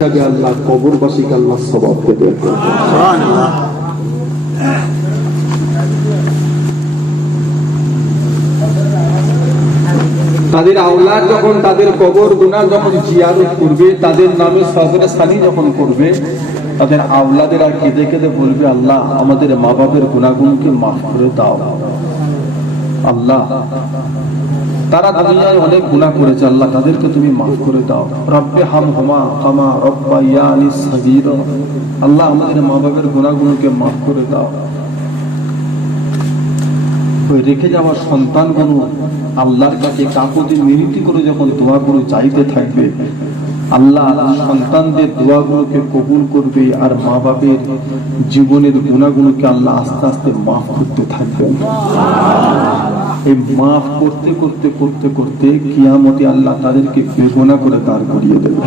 আল্লাহ কবরবাসীকে আল্লাহ সওয়াব দেবেন। সুবহানাল্লাহ। তাদের আওলাদ যখন তাদের কবর গুনাহ যখন জিয়ারত করবে, তাদের নামে সজদা সানি যখন করবে, তাদের আওলাদের আর কেঁদে কেঁদে বলবে, আল্লাহ আমাদের মা বাবার গুনাহগুলোকে মাফ করে দাও। আল্লাহ তারা দুনিয়ায় অনেক গুনাহ করেছে, আল্লাহ তাদেরকে তুমি মাফ করে দাও। রব্বে হামহুমা কামা রব্বায়ানি সাগীরা, আল্লাহ আমাদের মা বাবার গুনাহগুলোকে মাফ করে দাও। ওই রেখে যাওয়া সন্তানগুলো আল্লাহর কাছে কাকুতি মিনতি করে যখন দোয়াগুলো চাইতে থাকবে, আল্লাহ সন্তানদের দোয়াগুলোকে কবুল করবে আর মা বাবার জীবনের গুনাহগুলোকে আল্লাহ আস্তে আস্তে মাফ করতে থাকবেন। এই মাফ করতে করতে করতে করতে কিয়ামতে আল্লাহ তাদেরকে বেগুনাহ করে দাঁড় করিয়ে দেবে।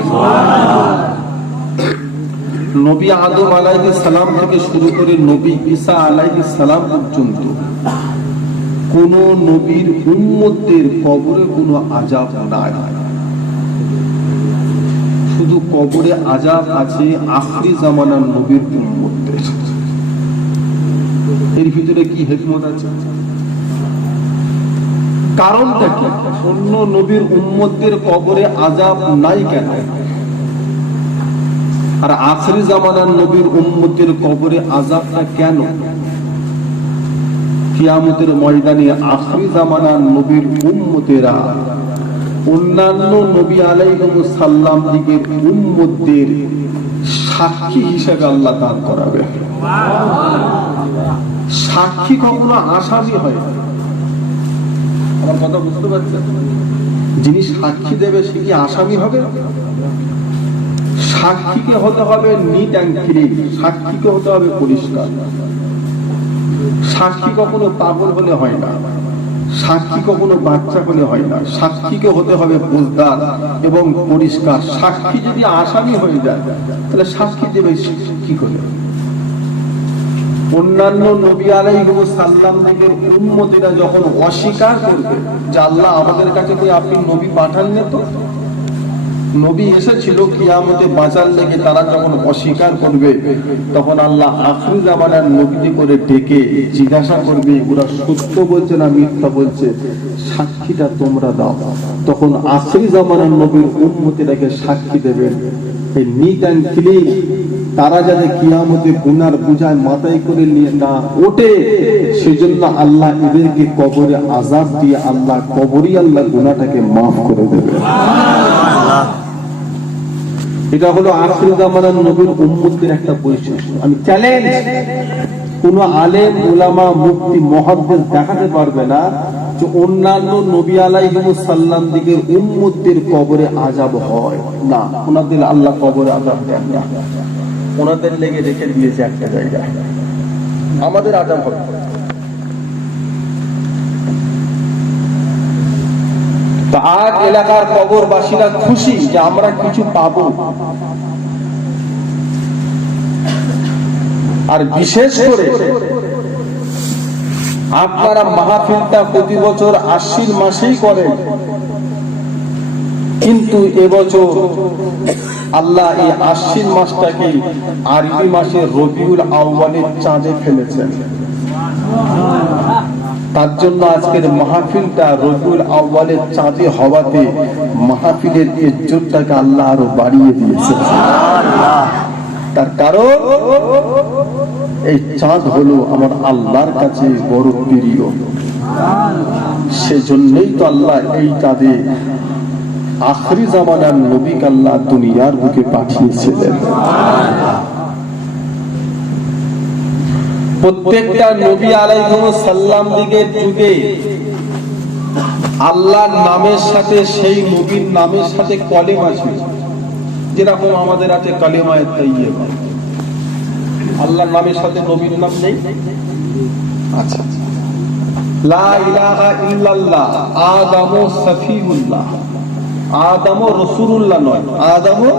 নবী আদম আলাইহিস সালাম থেকে শুরু করে নবী ঈসা আলাইহিস সালাম পর্যন্ত কোন নবীর উম্মতের কবরে কোনো আযাব নাই। শুধু কবরে আযাব আছে আখিরি জামানার নবীর উম্মতদের। এর ভিতরে কি হিকমত আছে? কারণটা কি? অন্য নবীর উম্মতদের কবরে আযাব নাই কেন, আর আখিরি জামানার নবীর উম্মতের কবরে আযাবটা কেন? কিয়ামতের ময়দানে আখিরি জামানার নবীর উম্মতেরা অন্যান্য নবী আলাইহিস সালাম দিকের উম্মতদের সাক্ষী হিসেবে আল্লাহ দান করাবে। সাক্ষী কখনো আসামি হয় না। আমার কথা বুঝতে পারছেন? যিনি সাক্ষী দেবে সে কি আসামি হবে? সাক্ষীকে হতে হবে নিট অ্যান্ড ক্লিন, সাক্ষীকে হতে হবে পরিষ্কার। সাক্ষী কখনো পাগল হলে হয় না, সাক্ষী কখনো বাচ্চা হলে হয় না, সাক্ষীকে হতে হবে বুঝদার এবং পরিষ্কার। সাক্ষী যদি আসামি হয়ে যায় তাহলে সাক্ষী দেবে কি করে? অন্যান্য নবী আলাইহিস সালাম থেকে উম্মতেরা যখন অস্বীকার করবে যে আল্লাহ আমাদের কাছে কই আপনি নবী পাঠাননি, তো নবী এসেছিল কিয়ামতে বাঁচার লেগে, তারা যখন অস্বীকার করবে তখন আল্লাহ আখিরি জামানার নবীকে করে ডেকে জিজ্ঞাসা করবে ওরা সত্য বলছে না মিথ্যা বলছে, সাক্ষীটা তোমরা দাও। তখন আখিরি জামানার নবীর উম্মতেরাকে সাক্ষী দেবেন এই নিট অ্যান্ড ক্লিন। তারা যাতে কিয়ামতে গুনার বোঝায় মাথায় করে নিয়ে না ওঠে, সেজন্য আল্লাহ এদেরকে কবরে আযাব দিয়ে আল্লাহ কবরই আল্লাহ গুনাহটাকে মাফ করে দেবে। এটা হলো আখিরি জামানার নবীর উম্মতদের একটা বৈশিষ্ট্য। আমি চ্যালেঞ্জ, কোন আলেম উলামা মুফতি মুহাদ্দিস দেখাতে পারবে না যে অন্যান্য নবী আলাইহিস সালাম দিকের উম্মতদের কবরে আযাব হয় না। ওনাদের আল্লাহ কবরে আযাব দেন না, ওনাদের লেগে রেখে দিয়েছে একটা জায়গায়। আমাদের আযাব হবে। তো আজ এলাকার কবরবাসীরা খুশি যে আমরা কিছু পাবো, আর বিশেষ করে আপনারা মাহফিলটা প্রতি বছর আশ্বিন মাসেই করেন, কিন্তু এবছর আল্লাহ এই আশ্বিন মাসটাকে আরবি মাসের রবিউল আউয়ালের চাঁদে ফেলেছেন। তার জন্য আজকের মাহফিলটা রবিউল আউয়ালের চাঁদে হওয়াতে মাহফিলের ইজ্জতটাকে আল্লাহ আরো বাড়িয়ে দিয়েছে। তার কারণ এই চাঁদ হলো আমার আল্লাহর কাছে বড় প্রিয়। সেজন্যই তো আল্লাহ এই চাঁদে আখিরি জামানার নবীকে আল্লাহ দুনিয়ার বুকে পাঠিয়েছিলেন। প্রত্যেকটা নবী আলাইহিস সালাম দিকের যুগে আল্লাহর নামের সাথে সেই নবীর নামের সাথে কলেমা ছিল। যেরকম আমাদের আছে কালেমায়ে তাইয়্যিবা, আল্লাহর নামের সাথে নবীর নাম নেই। আচ্ছা, লা ইলাহা ইল্লাল্লাহ, আদামু সফিউল্লাহ, আদামু রাসূলুল্লাহ নয়, আদামু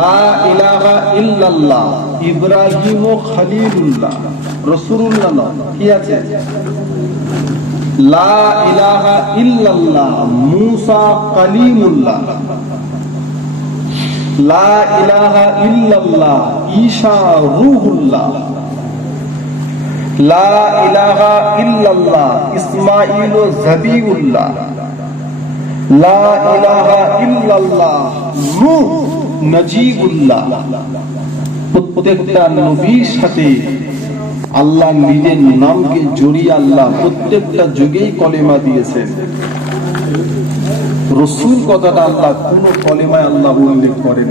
লা ইলাহা ইল্লাল্লাহ, ইব্রাহিম খলিলুল্লাহ, রাসূলুল্লাহ নয়। কি আছে? লা ইলাহা ইল্লাল্লাহ, মুসা কালিমুল্লাহ। লা ইলাহা ইল্লাল্লাহ ঈসা রূহুল্লাহ, লা ইলাহা ইল্লাল্লাহ ইসমাঈল যাবিউল্লাহ, লা ইলাহা ইল্লাল্লাহ নূহ নজিবুল্লাহ। প্রত্যেকটা নবীর সাথে আল্লাহ নিজের নামকে জড়িয়ে আল্লাহ প্রত্যেকটা যুগেই কলেমা দিয়েছেন। রসুল কথাটা আল্লাহ কোন কলেমায় আল্লাহ উল্লেখ করেন।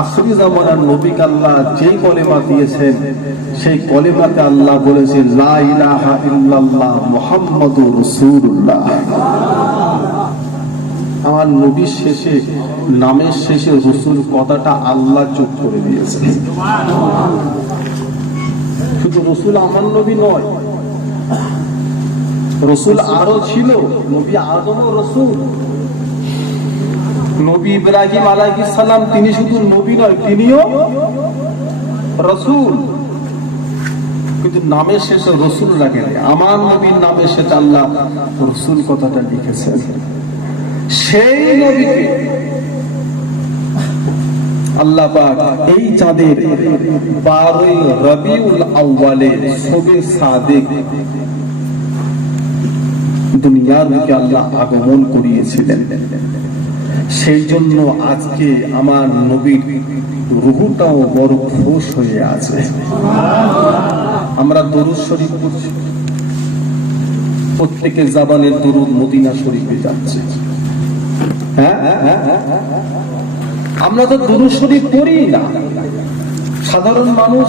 আখরি জামানার নবীকে আল্লাহ যেই কলেমা দিয়েছেন সেই কলেমাতে আল্লাহ বলেছেন লা ইলাহা ইল্লাল্লাহ মুহাম্মাদুর রাসূলুল্লাহ। আমার নবীর শেষে নামের শেষে রসুল কথাটা আল্লাহ যোগ করে দিয়েছে। শুধু রসুল আমার নবী নয়, রসুল আরো ছিল। নবী আদমও রসুল, নবী ইব্রাহিম আলাইহিস সালাম তিনি শুধু নবী নয়, তিনিও রসুল। কিন্তু নামের শেষে রসুল রাখেন। আমার নবীর নামের শেষে আল্লাহ রসুল কথাটা লিখেছেন। সেই নবীকে আল্লাহ পাক এই চাঁদের 12 রবিউল আউয়ালে শবে সাদেক দুনিয়ার বুকে আল্লাহ আগমন করিয়েছিলেন। সেই জন্য আজকে আমার নবীর রূহটাও বড় খুশ হয়ে আছে। আমরা দরুদ শরীফ পড়ছি, প্রত্যেকের জবানের দরুদ মদিনা শরীফে যাচ্ছে। আমরা তো দরুদ শরীফ পড়ি না। সাধারণ মানুষ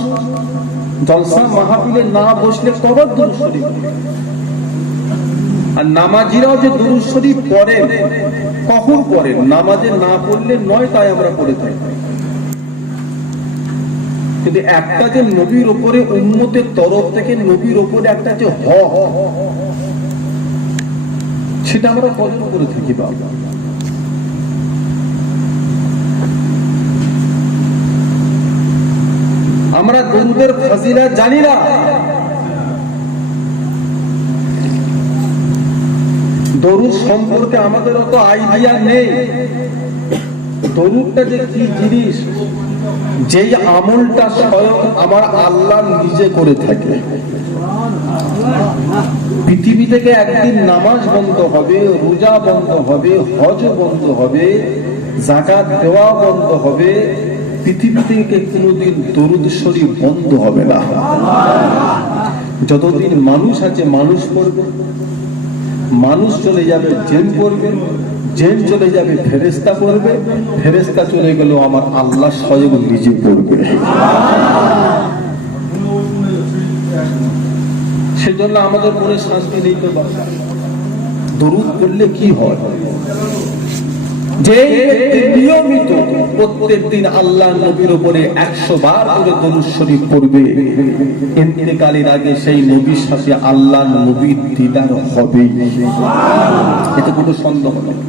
জলসা মাহফিলে না বসলে কবার দরুদ শরীফ পড়ে। আর নামাজিরাও যে দরুদ শরীফ পড়েন, কখন পড়েন? নামাজে না পড়লে নয়, তাই আমরা পড়ে থাকি। কিন্তু একটা যে নবীর উপরে উম্মতের তরফ থেকে নবীর উপরে একটা যে হক, সেটা আমরা কজন করে থাকি বাবা? আমরা দরুদের ফজিলা জানি না। দরুদ সম্পর্কে আমাদের অত আইডিয়া নেই। দরুদটা যে কি জিনিস, যেই আমলটা স্বয়ং আমার আল্লাহ নিজে করে থাকে। পৃথিবী থেকে একদিন নামাজ বন্ধ হবে, রোজা বন্ধ হবে, হজ বন্ধ হবে, যাকাত দেওয়া বন্ধ হবে, পৃথিবী থেকে কোনোদিন দরুদ শরীফ বন্ধ হবে না। যতদিন মানুষ আছে মানুষ পড়বে, মানুষ চলে যাবে জেন পড়বে, জেন চলে যাবে ফেরেশতা পড়বে, ফেরেশতা চলে গেল আমার আল্লাহ স্বয়ং নিজে পড়বে। সেজন্য আমাদের মনে শান্তি নেই। তো দরুদ পড়লে কি হয়? যে নিয়মিত প্রত্যেক দিন আল্লাহ নবীর উপরে 100 বার করে দরুদ শরীফ পড়বে, ইন্তেকালের আগে সেই নবীর সাথে আল্লাহ নবীর দিদার হবে, এতে কোনো সন্দেহ নেই।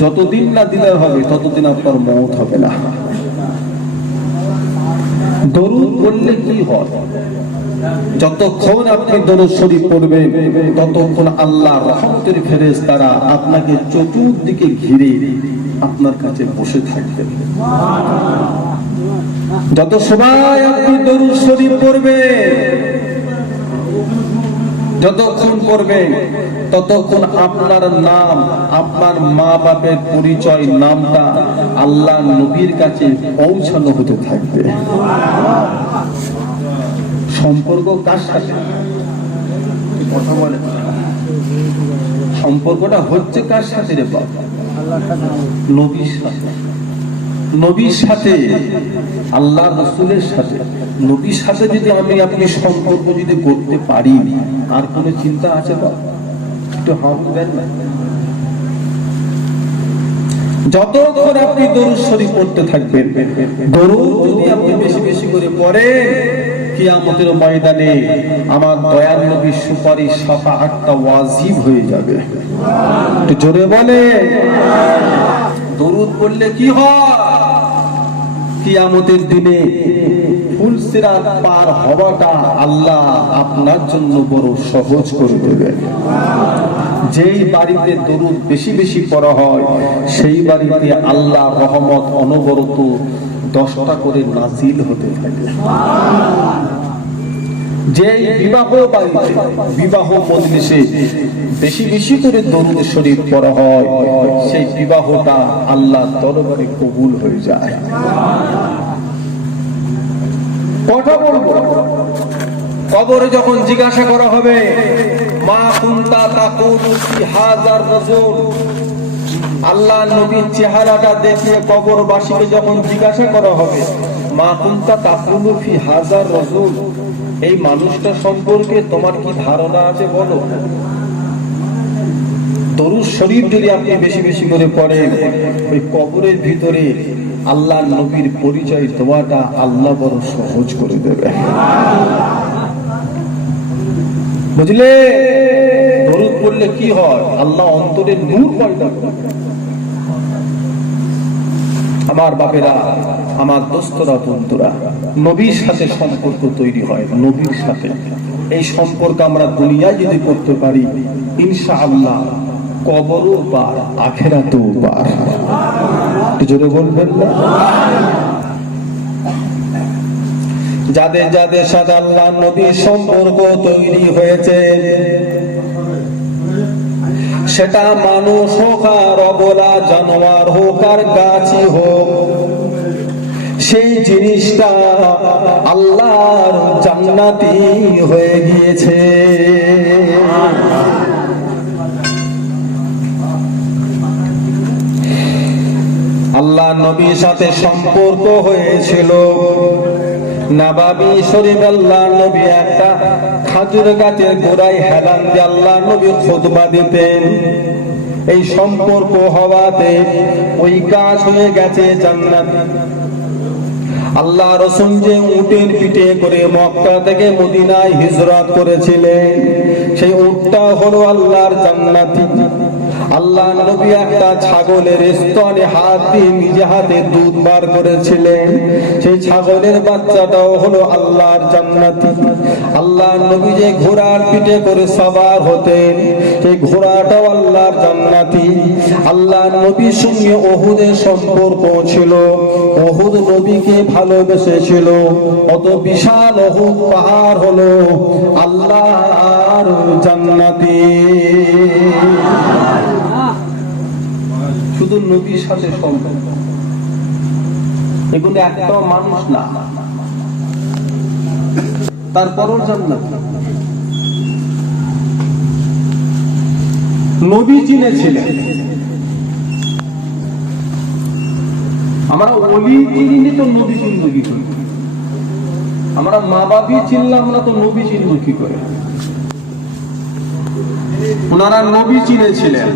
যতদিন না দিদার হবে ততদিন আপনার মওত হবে না। দরুদ পড়লে কি হয়? যতক্ষণ আপনি দরুদ শরীফ পড়বেন ততক্ষণ আল্লাহ রহমতের ফেরেশতারা আপনাকে চতুর্দিকে ঘিরে আপনার কাছে বসে থাকবেন। যত সময় আপনি দরুদ শরীফ পড়বেন, যতক্ষণ পড়বেন ততক্ষণ আপনার নাম, আপনার মা বাপের পরিচয়, নামটা আল্লাহ নবীর কাছে পৌঁছানো হতে থাকবে। সম্পর্ক কার সাথে? কথা বলে, সম্পর্কটা হচ্ছে কার সাথে রে বাবা? নবীর সাথে। নবীর সাথে, আল্লাহ রাসূলের সাথে। নবীর সাথে যদি আমি আপনি সম্পর্ক যদি করতে পারি, আর কোনো চিন্তা আছে বাবা? একটু ভাববেন না। যতক্ষণ আপনি দরুদ শরীফ পড়তে থাকবেন, দরুদ যদি আপনি বেশি বেশি করে পড়েন, কিয়ামতের ময়দানে আমার দয়াল নবীর সুপারিশ শাফাআতটা ওয়াজিব হয়ে যাবে। একটু জোরে বলে। দরুদ পড়লে কি হয়? কিয়ামতের দিনে ফুলসিরাত পার হওয়াটা আল্লাহ আপনার জন্য বড় সহজ করে দেবে। যেই বাড়িতে দরুদ বেশি বেশি পড়া হয় সেই বাড়িতে আল্লাহ রহমত অনবরত 10টা করে নাজিল হতে থাকে। যে বিবাহ বাড়িতে বিবাহ মজলিসে বেশি বেশি করে দরুদ শরীফ পড়া হয় সেই বিবাহটা আল্লাহর দরবারে কবুল হয়ে যায়। কথা বলবো, কবরে যখন জিজ্ঞাসা করা হবে মা কুনতা তাকুলু ফি হাযার রাজুল, আল্লাহ নবীর চেহারাটা দেখিয়ে কবরবাসীকে যখন জিজ্ঞাসা করা হবে মা কুনতা তাকুলু ফি হাযার রাজুল, এই মানুষটা সম্পর্কে তোমার কি ধারণা আছে বলো। দরুদ শরীফ যদি আপনি বেশি বেশি করে পড়েন ওই কবরের ভিতরে আল্লাহ নবীর পরিচয় দেওয়াটা আল্লাহ বড় সহজ করে দেবে, বুঝলে। দরুদ পড়লে কি হয়, আল্লাহ অন্তরে নূর পয়দা করে। আমার বাপেরা, আমার দোস্তরা, বন্ধুরা, নবীর সাথে সম্পর্ক তৈরি হয়, নবীর সাথে। এই সম্পর্ক আমরা দুনিয়ায় যদি করতে পারি ইনশাআল্লাহ কবরও পার, আখিরাতেও পার। জোরে বলবেন না? যাদের যাদের সাথে আল্লাহ নবীর সম্পর্ক তৈরি হয়েছে সেটা মানুষ হোক আর অবলা জানোয়ার হোক আর গাছই হোক, সেই জিনিসটা আল্লাহর জান্নাতি হয়ে গিয়েছে। আল্লাহ নবীর সাথে সম্পর্ক হয়েছিল নাবাবি শরীফ। আল্লাহ নবী একটা খাজুর গাছের গোড়ায় হেলান দিয়ে আল্লাহ নবী খুতবা দিতেন। এই সম্পর্ক হওয়াতে ওই গাছ হয়ে গেছে জান্নাত। আল্লাহ রাসূল যে উটের পিঠে করে মক্কা থেকে মদিনায় হিজরত করেছিলেন সেই উটটা হলো আল্লাহর জান্নাতি। আল্লাহ নবী একটা ছাগলের স্তনে হাত দিয়ে নিজে হাতে দুধ বার করেছিলেন, সেই ছাগলের বাচ্চাটাও হলো আল্লাহর জান্নাতি। আল্লাহ নবী যে ঘোড়ার পিঠে করে সওয়ার হতেন সেই ঘোড়াটাও আল্লাহর জান্নাতি। আল্লাহ নবীর সঙ্গে উহুদের সম্পর্ক ছিল, উহুদ নবীকে ভালোবেসেছিল। অত বিশাল উহুদ পাহাড় হলো আল্লাহর জান্নাতি। শুধু নবীর সাথে সম্পর্ক, এগুলো একটা মানুষ না, তারপরও জান্নাত। নবী চিনেছিলেন, আমরা ওলি চিনি তো নবী চিনব কি করে? আমরা মা বাবি চিনলাম না তো নবী চিনব কি করে? ওনারা নবী চিনেছিলেন।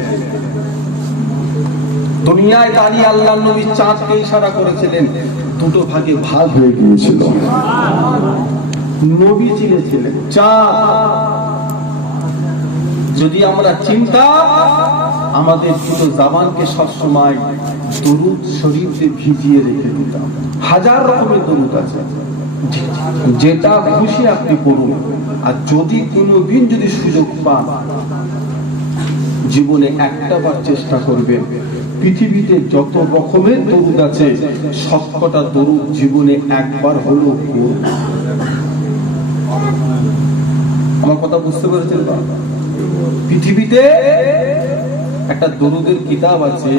দুনিয়ায় দাঁড়িয়ে আল্লাহ নবী চাঁদকে ইশারা করেছিলেন, দুটো ভাগে ভাগ হয়ে গিয়েছিল। নবী চিনেছিলেন চাঁদ। যদি আমরা চিন্তা আমাদের দুটো জবানকে সবসময় দরুদ শরীফ দিয়ে ভিজিয়ে রেখে দিতাম। হাজার রকমের দরুদ আছে, যেটা খুশি আপনি পড়ুন। আর যদি কোনোদিন যদি সুযোগ পান জীবনে একটা বার চেষ্টা করবেন, পৃথিবীতে যত রকমের দরুদ আছে সবকটা দরুদ জীবনে একবার হলো। আমার কথা বুঝতে পেরেছেন? পৃথিবীতে একটা দরুদের কিতাব আছে,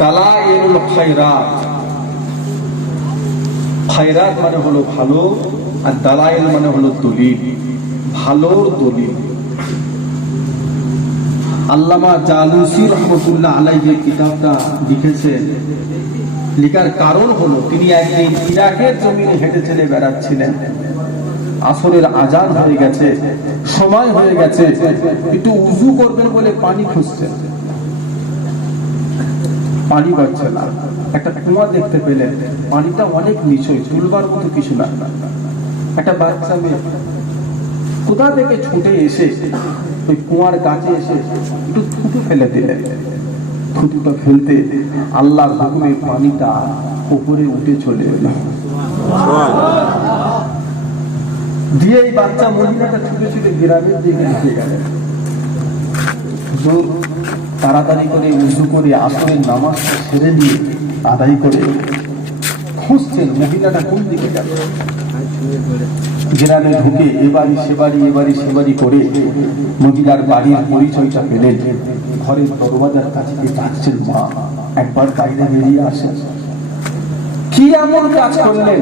দালাইলুল খায়রাত। খায়রাত মানে হলো ভালো, আর দালাইল মানে হলো দলিল, ভালোর দলিল। আল্লামা জালুসি রহমতুল্লাহ আলাইহি যে কিতাবটা লিখেছেন, লেখার কারণ হলো তিনি একদিন ইরাকের জমিনে হেঁটে চলে বেড়াচ্ছিলেন। আসরের আজান হয়ে গেছে, সময় হয়ে গেছে, একটু উযু করবেন বলে পানি খুঁজছেন, পানি পাচ্ছে না। একটা কুয়া দেখতে পেলেন, পানিটা অনেক নিচই, তুলবার মতো কিছু না। একটা বাচ্চা মেয়ে কোথা থেকে ছুটে এসে ওই কুয়ার কাছে এসে একটু থুতু ফেলে দিলেন। থুতুটা ফেলতে আল্লাহর হুকুমে পানিটা উপরে উঠে চলে এলো। দিয়ে এই বাচ্চা মহিলাটা ছুটে ছুটে গ্রামের দিকে এসে গেলেন। হুজুর তাড়াতাড়ি করে উযু করে আসরের নামাজ ছেড়ে দিয়ে আদায় করে খুঁজছেন মহিলাটা কোন দিকে যাবে। গ্রামে ঢুকে এবাড়ি সেবাড়ি করে মহিলার বাড়ির পরিচয়টা পেলেন। ঘরের দরওয়াজার কাছে ডাকছেন, মা একবার বাইরে বেরিয়ে আসেন। কি এমন কাজ করলেন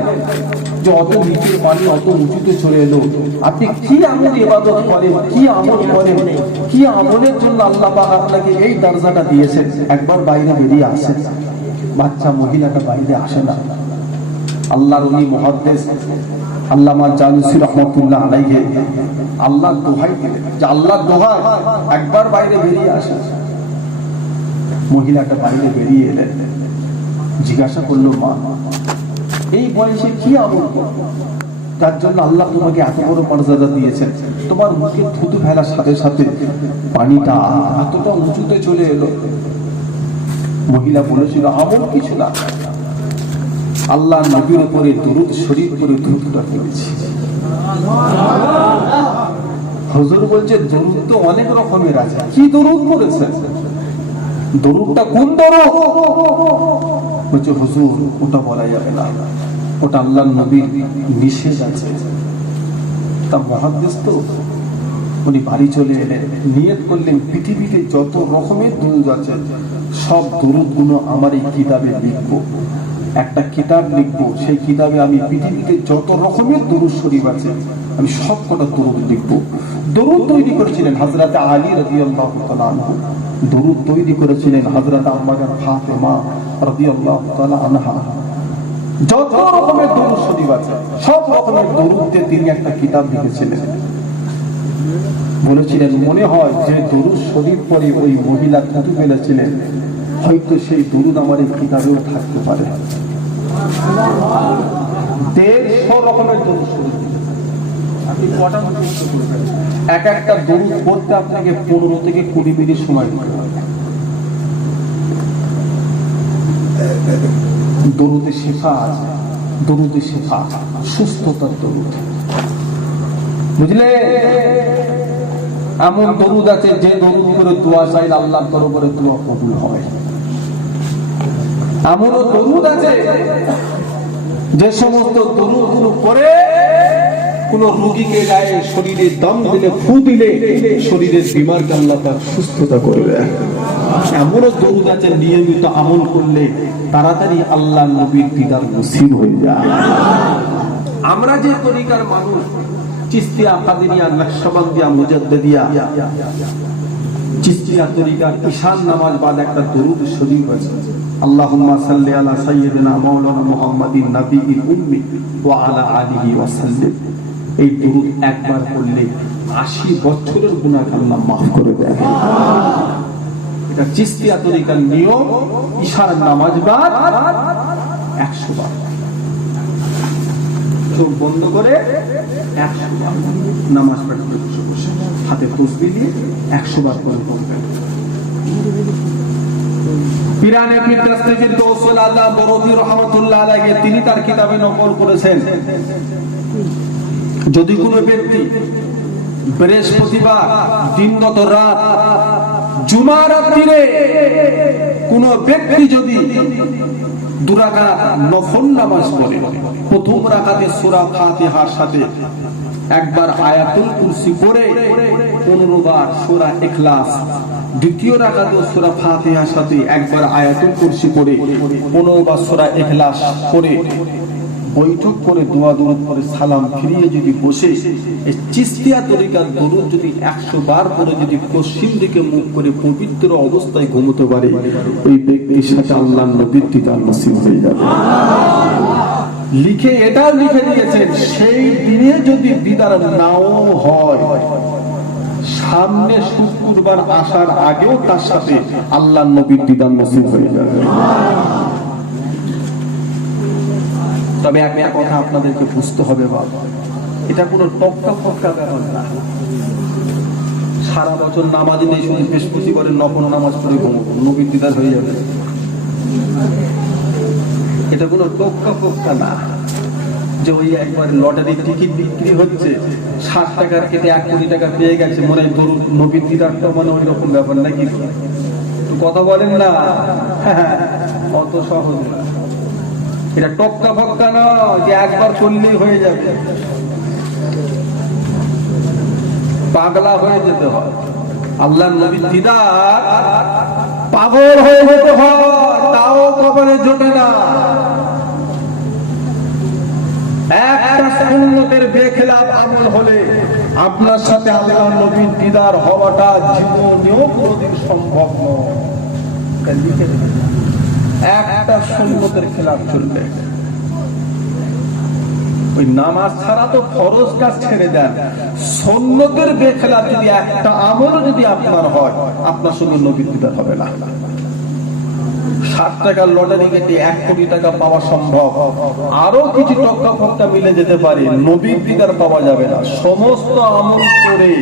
যে অত নিচের বাড়ি অত উঁচুতে চলে এলো? আপনি কি এমন ইবাদত করেন, কি আমল করেন, কি আমলের জন্য আল্লাহ পাক আপনাকে এই দরজাটা দিয়েছেন? একবার বাইরে বেরিয়ে আসেন। বাচ্চা মহিলাটা বাইরে আসে না। আল্লাহর ওলি মুহাদ্দিস আল্লামা জানুসি রাহমাতুল্লাহ আলাইহি আল্লাহ দোহাই দিলেন যে আল্লাহ দোহাই একবার বাইরে বেরিয়ে আসেন। মহিলাটা বাইরে বেরিয়ে এলেন। জিজ্ঞাসা করলো, মা এই বয়সে কি আমল করো যার জন্য আল্লাহ তোমাকে এত বড় মর্যাদা দিয়েছেন? তোমার মুখে থুতু ফেলার সাথে সাথে পানিটা এতটা উঁচুতে চলে এলো। মহিলা বলেছিল, আমল কিছু না, আল্লাহ নবীর উপরে দুরূদ শরীফ করে থুতুটা ফেলেছি। হুজুর বলছে, দরুদ তো অনেক রকমের আছে, কি দরুদ পড়েছেন? দরুদটা কোন দরুদ? বলছে, হুজুর ওটা বলা যাবে না, ওটা আল্লাহর নবীর নিষেধ আছে। তা মুহাদ্দিস তো উনি বাড়ি চলে এলেন, নিয়ত করলেন পৃথিবীতে যত রকমের দরুদ আছে সব দরুদ গুলো আমার এই কিতাবে লিখবো। একটা কিতাব লিখবো, সেই কিতাবে আমি পৃথিবীতে যত রকমের দরুদ শরীফ আছে আমি সব কটা দরুদ লিখবো। দরুদ তৈরি করেছিলেন হযরত আলী রাদিয়াল্লাহু তাআলা আনহু, দরুদ তৈরি করেছিলেন হযরত আম্মা জান ফাতেমা রাদিয়াল্লাহু তাআলা আনহা। যত রকমের দরুদ শরীফ আছে সব রকমের দরুদ দিয়ে তিনি একটা কিতাব লিখেছিলেন। বলেছিলেন, মনে হয় যে দরুদ শরীফ পড়ে ওই মহিলা থুতু ফেলেছিলেন, হয়তো সেই দরুদ আমার এই কিতাবেও থাকতে পারে। 150 রকমের দরুদ শরীফ। আপনি কটা মুখস্থ করবেন? এক একটা দরুদ পড়তে আপনাকে 15 থেকে 20 মিনিট সময় দিতে হবে। দরুদে শিফা আছে, দরুদে শিফা সুস্থতার দরুদ, বুঝলে? এমন দরুদ আছে যে দরুদ করে দোয়া চাইলে আল্লাহর দরবারে দোয়া কবুল হয়। এমনও দরুদ আছে যে সমস্ত দরুদগুলো করে কোন রোগীকে গায়ে শরীরে দম দিলে, ফু দিলে শরীরের বিমারকে আল্লাহ তার সুস্থতা করে দেয়। এমনও দরুদ আছে নিয়মিত আমল করলে তাড়াতাড়ি আল্লাহ নবীর দিদার নসিব হয়ে যায়। আমরা যে তরিকার মানুষ, চিশতিয়া, কাদেরিয়া, নকশবন্দিয়া, মুজাদ্দিদিয়া, চিশতিয়া তরিকার ঈশান নামাজ বাদ একটা দরুদ শরীফ আছে, আল্লাহুম্মা সাল্লি আলা সাইয়্যিদিনা মাওলানা মুহাম্মাদিন নবিয়্যিল উম্মি ওয়া আলা আলিহি ওয়া সাল্লিম। এই দরুদ একবার পড়লে 80 বছরের গুনাহ আল্লাহ মাফ করে দেয়। এটা চিশতিয়া তরিকার নিয়ম। ঈশান নামাজ বাদ 100 বার চোখ বন্ধ করে 100 বার নামাজ পড়তে বসে, হাতে তাসবিহ দিয়ে 100 বার করে পড়বেন। পিরানে পীর দস্তগীর গৌসুল আযম বরদি রাহমাতুল্লাহ আলাইহি তিনি তার কিতাবে নকল করেছেন, যদি কোনো ব্যক্তি বৃহস্পতিবার দিনগত রাত জুমার রাতে কোনো ব্যক্তি যদি 2 রাকাত নফল নামাজ পড়ে, প্রথম রাকাতে সূরা ফাতিহার সাথে একবার আয়াতুল কুরসি পড়ে 15 বার সূরা ইখলাস, দ্বিতীয় রাকাতে সূরা ফাতিহার সাথে একবার আয়াতুল কুরসি পড়ে 15 বার সূরা ইখলাস পড়ে বৈঠক করে দোয়া দরুদ করে সালাম ফিরিয়ে যদি বসে এই চিশতিয়া তরিকার দরুদ যদি 100 বার পরে যদি পশ্চিম দিকে মুখ করে পবিত্র অবস্থায় ঘুমোতে পারে, ওই ব্যক্তির সাথে আল্লাহর নবীর দিদার নসিব হয়ে যাবে। লিখে এটাও লিখে দিয়েছেন, সেই দিনে যদি দিদার নাও হয়, সামনে শুক্রবার আসার আগেও তার সাথে আল্লাহর নবীর দিদার নসিব হয়ে যাবে। তবে একটা কথা আপনাদেরকে বুঝতে হবে, বাবা, এটা কোনো টকটা ফটকা ব্যাপার না। সারা বছর নামাজ নেই, শুধু বৃহস্পতিবারের নফল নামাজ পড়ে ঘুমোবো, নবীর দিদার হয়ে যাবে, এটা কোনো টকটা ফটকা না। যে ওই একবার লটারির টিকিট বিক্রি হচ্ছে 60 টাকার কেটে 1 কোটি টাকা পেয়ে গেছে, মনে হয় দরুদ নবীর দিদারটা মানে ওই রকম ব্যাপার নাকি? একটু কথা বলেন না, অত সহজ না। এটা টক্কা ফক্কা না যে একবার করলেই হয়ে যাবে, পাগলা হয়ে যেতে হয়। আল্লাহ নবীর দিদার পাগল হয়ে যেতে হয়, তাও কবরে জোটে না। একটা সুন্নতের বেখেলাফ আমল হলে আপনার সাথে আল্লাহ নবীর দিদার হওয়াটা জীবনেও কোনোদিন সম্ভব নয়। একটা সুন্নতের খেলাফ চলবে, ওই নামাজ ছাড়া তো ফরজ কাজ ছেড়ে দেন, সুন্নতের বেখেলাফ যদি একটা আমলও যদি আপনার হয়, আপনার সঙ্গে নবীর দিদার হবে না। 60 টাকার লটারি কেটে 1 কোটি টাকা পাওয়া সম্ভব, আরো কিছু টক্কা ফক্কা মিলে যেতে পারে, নবীর দিদার পাওয়া যাবে না। সমস্ত আমল করে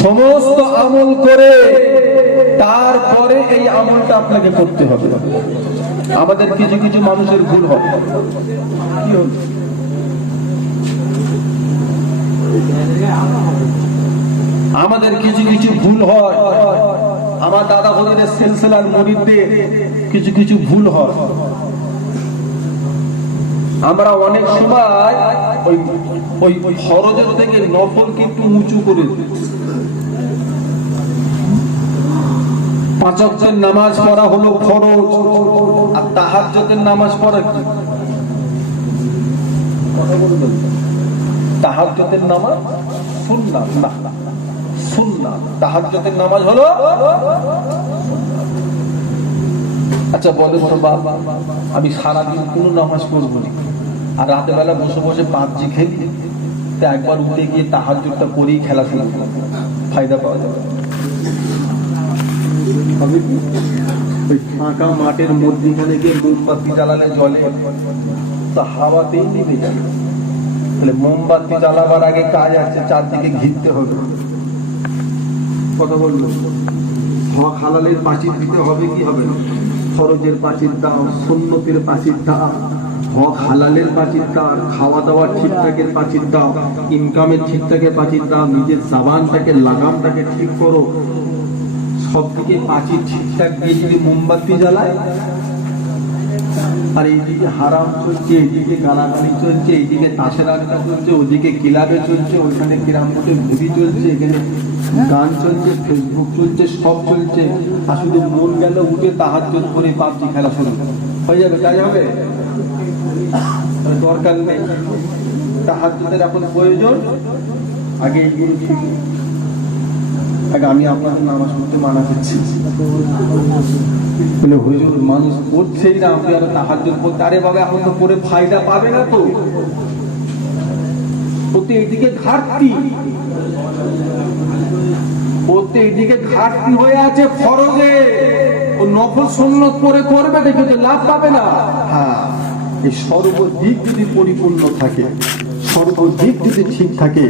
সমস্ত আমল করে তারপরে এই আমলটা আপনাকে করতে হবে। আমাদের কিছু কিছু মানুষের ভুল হয়, কি হচ্ছে? আমাদের কিছু কিছু ভুল হয়, আমার দাদা হুজুরের সিলসিলার মুরিদদের কিছু কিছু ভুল হয়। আমরা অনেক সময় ওই ফরজের থেকে নফল কিন্তু উঁচু করে দিই। 5 ওয়াক্তের নামাজ পড়া হলো ফরজ, আর তাহাজ্জুদের নামাজ পড়া কি? তাহাজ্জুদের নামাজ সুন্নাত না, সুন্নাত। তাহাজ্জুদের নামাজ হলো, আচ্ছা বলেন তো বাবা, আমি সারাদিন কোনো নামাজ পড়বো না, আর রাতে বেলা বসে বসে পাবজি খেলি, তা একবার উঠে গিয়ে তাহাজ্জুদটা করেই খেলা শুরু করলাম, ফায়দা পাওয়া যাবে? ওই ফাঁকা মাঠের মধ্যখানে গিয়ে মোমবাতি জ্বালালে জলে, তা হাওয়াতেই নিভে যাবে। তাহলে মোমবাতি জ্বালাবার আগে কাজ আছে, চারদিকে ঘিরতে হবে। কথা বললো, হক হালালের পাঁচিল দিতে হবে কি হবে না? ফরজের পাঁচিল দাও, সুন্নতের পাঁচিল দাও, হক হালালের পাঁচিল দাও, খাওয়া দাওয়ার ঠিকঠাকের পাঁচিল দাও, ইনকামের ঠিকঠাকের পাঁচিল দাও, নিজের জবানটাকে লাগামটাকে ঠিক করো। সবদিকে পাঁচিল ঠিকঠাক দিয়ে যদি মোমবাতি জ্বালায়, আর এইদিকে হারাম চলছে, এইদিকে গালাগালি চলছে, এইদিকে তাসের আড্ডা চলছে, ওদিকে ক্লাবে চলছে, ওইখানে কিরাম কোটে মুভি চলছে, এখানে গান চলছে, ফেসবুক চলছে, সব চলছে, আর শুধু মন গেল উঠে তাহাজ্জুদ করে পাবজি খেলা শুরু হয়ে যাবে, তাই হবে? দরকার নেই। তাহাজ্জুদের এখন প্রয়োজন, আগে এইগুলো ঠিক। আগে আমি আপনাদের নামাজ পড়তে মানা করছি, বলে হুজুর মানুষ পড়ছেই না, আপনি আরো তাহাজ্জুদ পড়তে। আরে বাবা, এখন তো পড়ে ফায়দা পাবে না তো, ওতে এইদিকে ঘাটতি, ওতে এইদিকে ঘাটতি হয়ে আছে ফরজে। ও নফল সুন্নত পড়ে করবে, দেখে যে লাভ পাবে না। হ্যাঁ, এই সর্বদিক যদি পরিপূর্ণ থাকে, সর্বদিক যদি ঠিক থাকে,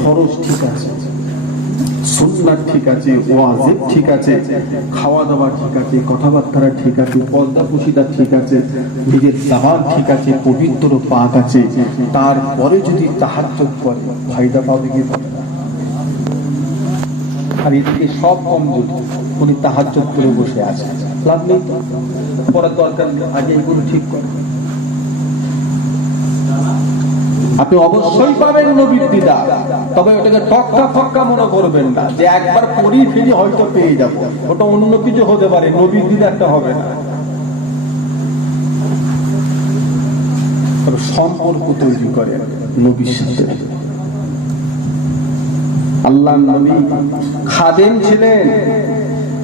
ফরজ ঠিক আছে, সুন্নাত ঠিক আছে, ওয়াজিব ঠিক আছে, খাওয়া দাওয়া ঠিক আছে, কথাবার্তা ঠিক আছে, পর্দা পুশিদা ঠিক আছে, নিজের জবান ঠিক আছে, পবিত্র পাক আছে, তারপরে যদি তাহাজ্জুদ করে ফায়দা পাবে কি পাবে না? আর এদিকে সব কমজোর, উনি তাহাজ্জুদ করে বসে আছে, লাভ নেই তো, পড়ার দরকার নেই, আগে এগুলো ঠিক করে। আপনি অবশ্যই পাবেন নবীর দিদার, তবে ওটাকে টক্কা ফক্কা মনে করবেন না যে একবার পড়ি ফিরি হয়তো পেয়ে যাব, ওটা অন্য কিছু হতে পারে, নবীর দিদারটা হবে না। সম্পর্ক তৈরি করে নবীর সাথে। আল্লাহ নবী খাদেম ছিলেন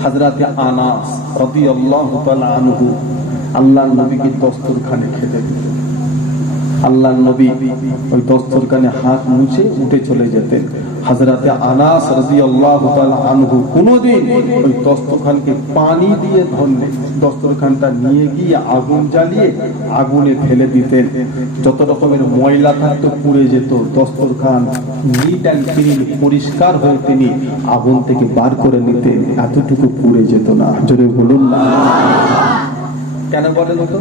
হযরত আনাস রাদিয়াল্লাহু তাআলা আনহু, আল্লাহ নবীকে দস্তরখানে খেতে দিতেন। আল্লাহ নবী ওই দস্তরখানে হাত মুছে উঠে চলে যেতেন, হযরতে আনাস রাদিয়াল্লাহু তাআলা আনহু কোনদিন ওই দস্তরখানকে পানি দিয়ে ধরলে দস্তরখানটা নিয়ে গিয়ে আগুন জ্বালিয়ে আগুনে ফেলে দিতেন, যত রকমের ময়লা থাকতো পুড়ে যেত, দস্তরখান নিট অ্যান্ড ক্লিন পরিষ্কার হয়ে তিনি আগুন থেকে বার করে নিতেন, এতটুকু পুড়ে যেত না। জোরে বলুন না। কেন বলেন তো?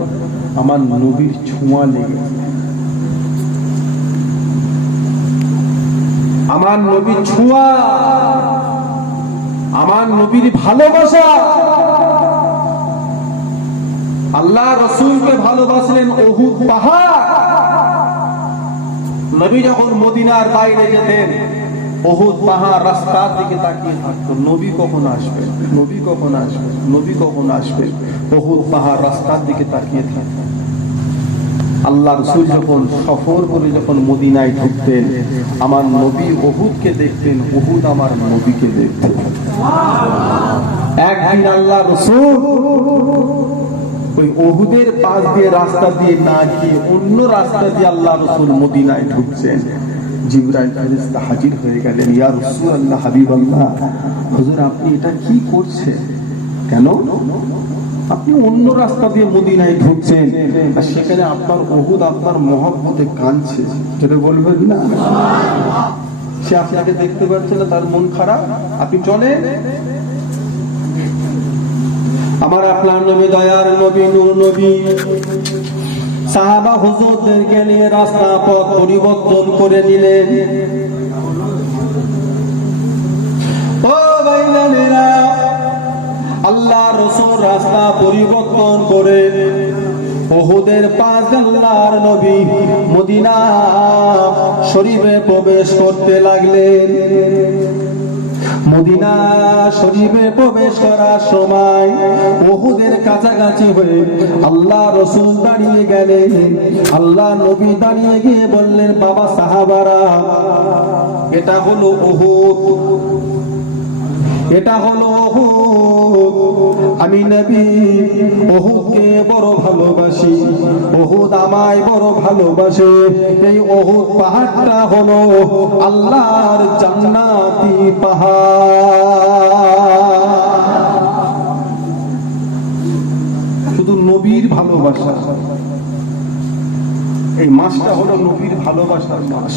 আমার নবীর ছোঁয়া লেগে, আমার নবীর ছোঁয়া, আমার নবীর ভালোবাসা। আল্লাহ রাসূলকে ভালোবাসলেন উহুদ পাহাড়। নবী যখন মদিনার বাইরে যেতেন উহুদ পাহাড় রাস্তার দিকে তাকিয়ে থাকতো, নবী কখন আসবে, নবী কখন আসবে, নবী কখন আসবে। উহুদ পাহাড় রাস্তার দিকে তাকিয়ে থাকতো। আল্লাহ রাসূল যখন সফর করে যখন মদিনায় ঢুকতেন, আমার নবী উহুদকে দেখতেন, উহুদ আমার নবীকে দেখতেন। একদিন আল্লাহ রাসূল ওই উহুদের পাশ দিয়ে রাস্তা দিয়ে না গিয়ে অন্য রাস্তা দিয়ে আল্লাহ রাসূল মদিনায় ঢুকছেন। জিবরাইল ফেরেশতা হাজির হয়ে গেলেন, ইয়া রাসূলুল্লাহ, হাবিবাল্লাহ, হুজুর আপনি এটা কি করছেন? কেন? আপনি অন্য রাস্তা দিয়ে মদিনায় ঢুকছেন আর সেখানে আপনার উহুদ আপনার মহব্বতে কাঁদছে, যেটা বলবেন না? সে আপনাকে দেখতে পাচ্ছে না, তার মন খারাপ, আপনি চলেন। আমার আপনার নবী, দয়ার নবী, নূর নবী, সাহাবা হুজুরদেরকে নিয়ে রাস্তা পথ পরিবর্তন করে নিলেন। ও ভাইরা, আল্লাহ রাসূল রাস্তা পরিবর্তন করে উহুদের পাশ আল্লাহর নবী মদিনা শরীফে প্রবেশ করতে লাগলেন। মদিনা শরীফে প্রবেশ করার সময় উহুদের কাছাকাছি হয়ে আল্লাহ রাসূল দাঁড়িয়ে গেলেন। আল্লাহ নবী দাঁড়িয়ে গিয়ে বললেন, বাবা সাহাবারা, এটা হলো উহুদ, এটা হলো উহুদ। আমি নবী উহুদকে বড় ভালোবাসি, উহুদ আমায় বড় ভালোবাসে। এই উহুদ পাহাড়টা হলো আল্লাহর জান্নাতি পাহাড়। শুধু নবীর ভালোবাসা, এই মাসটা হলো নবীর ভালোবাসার মাস।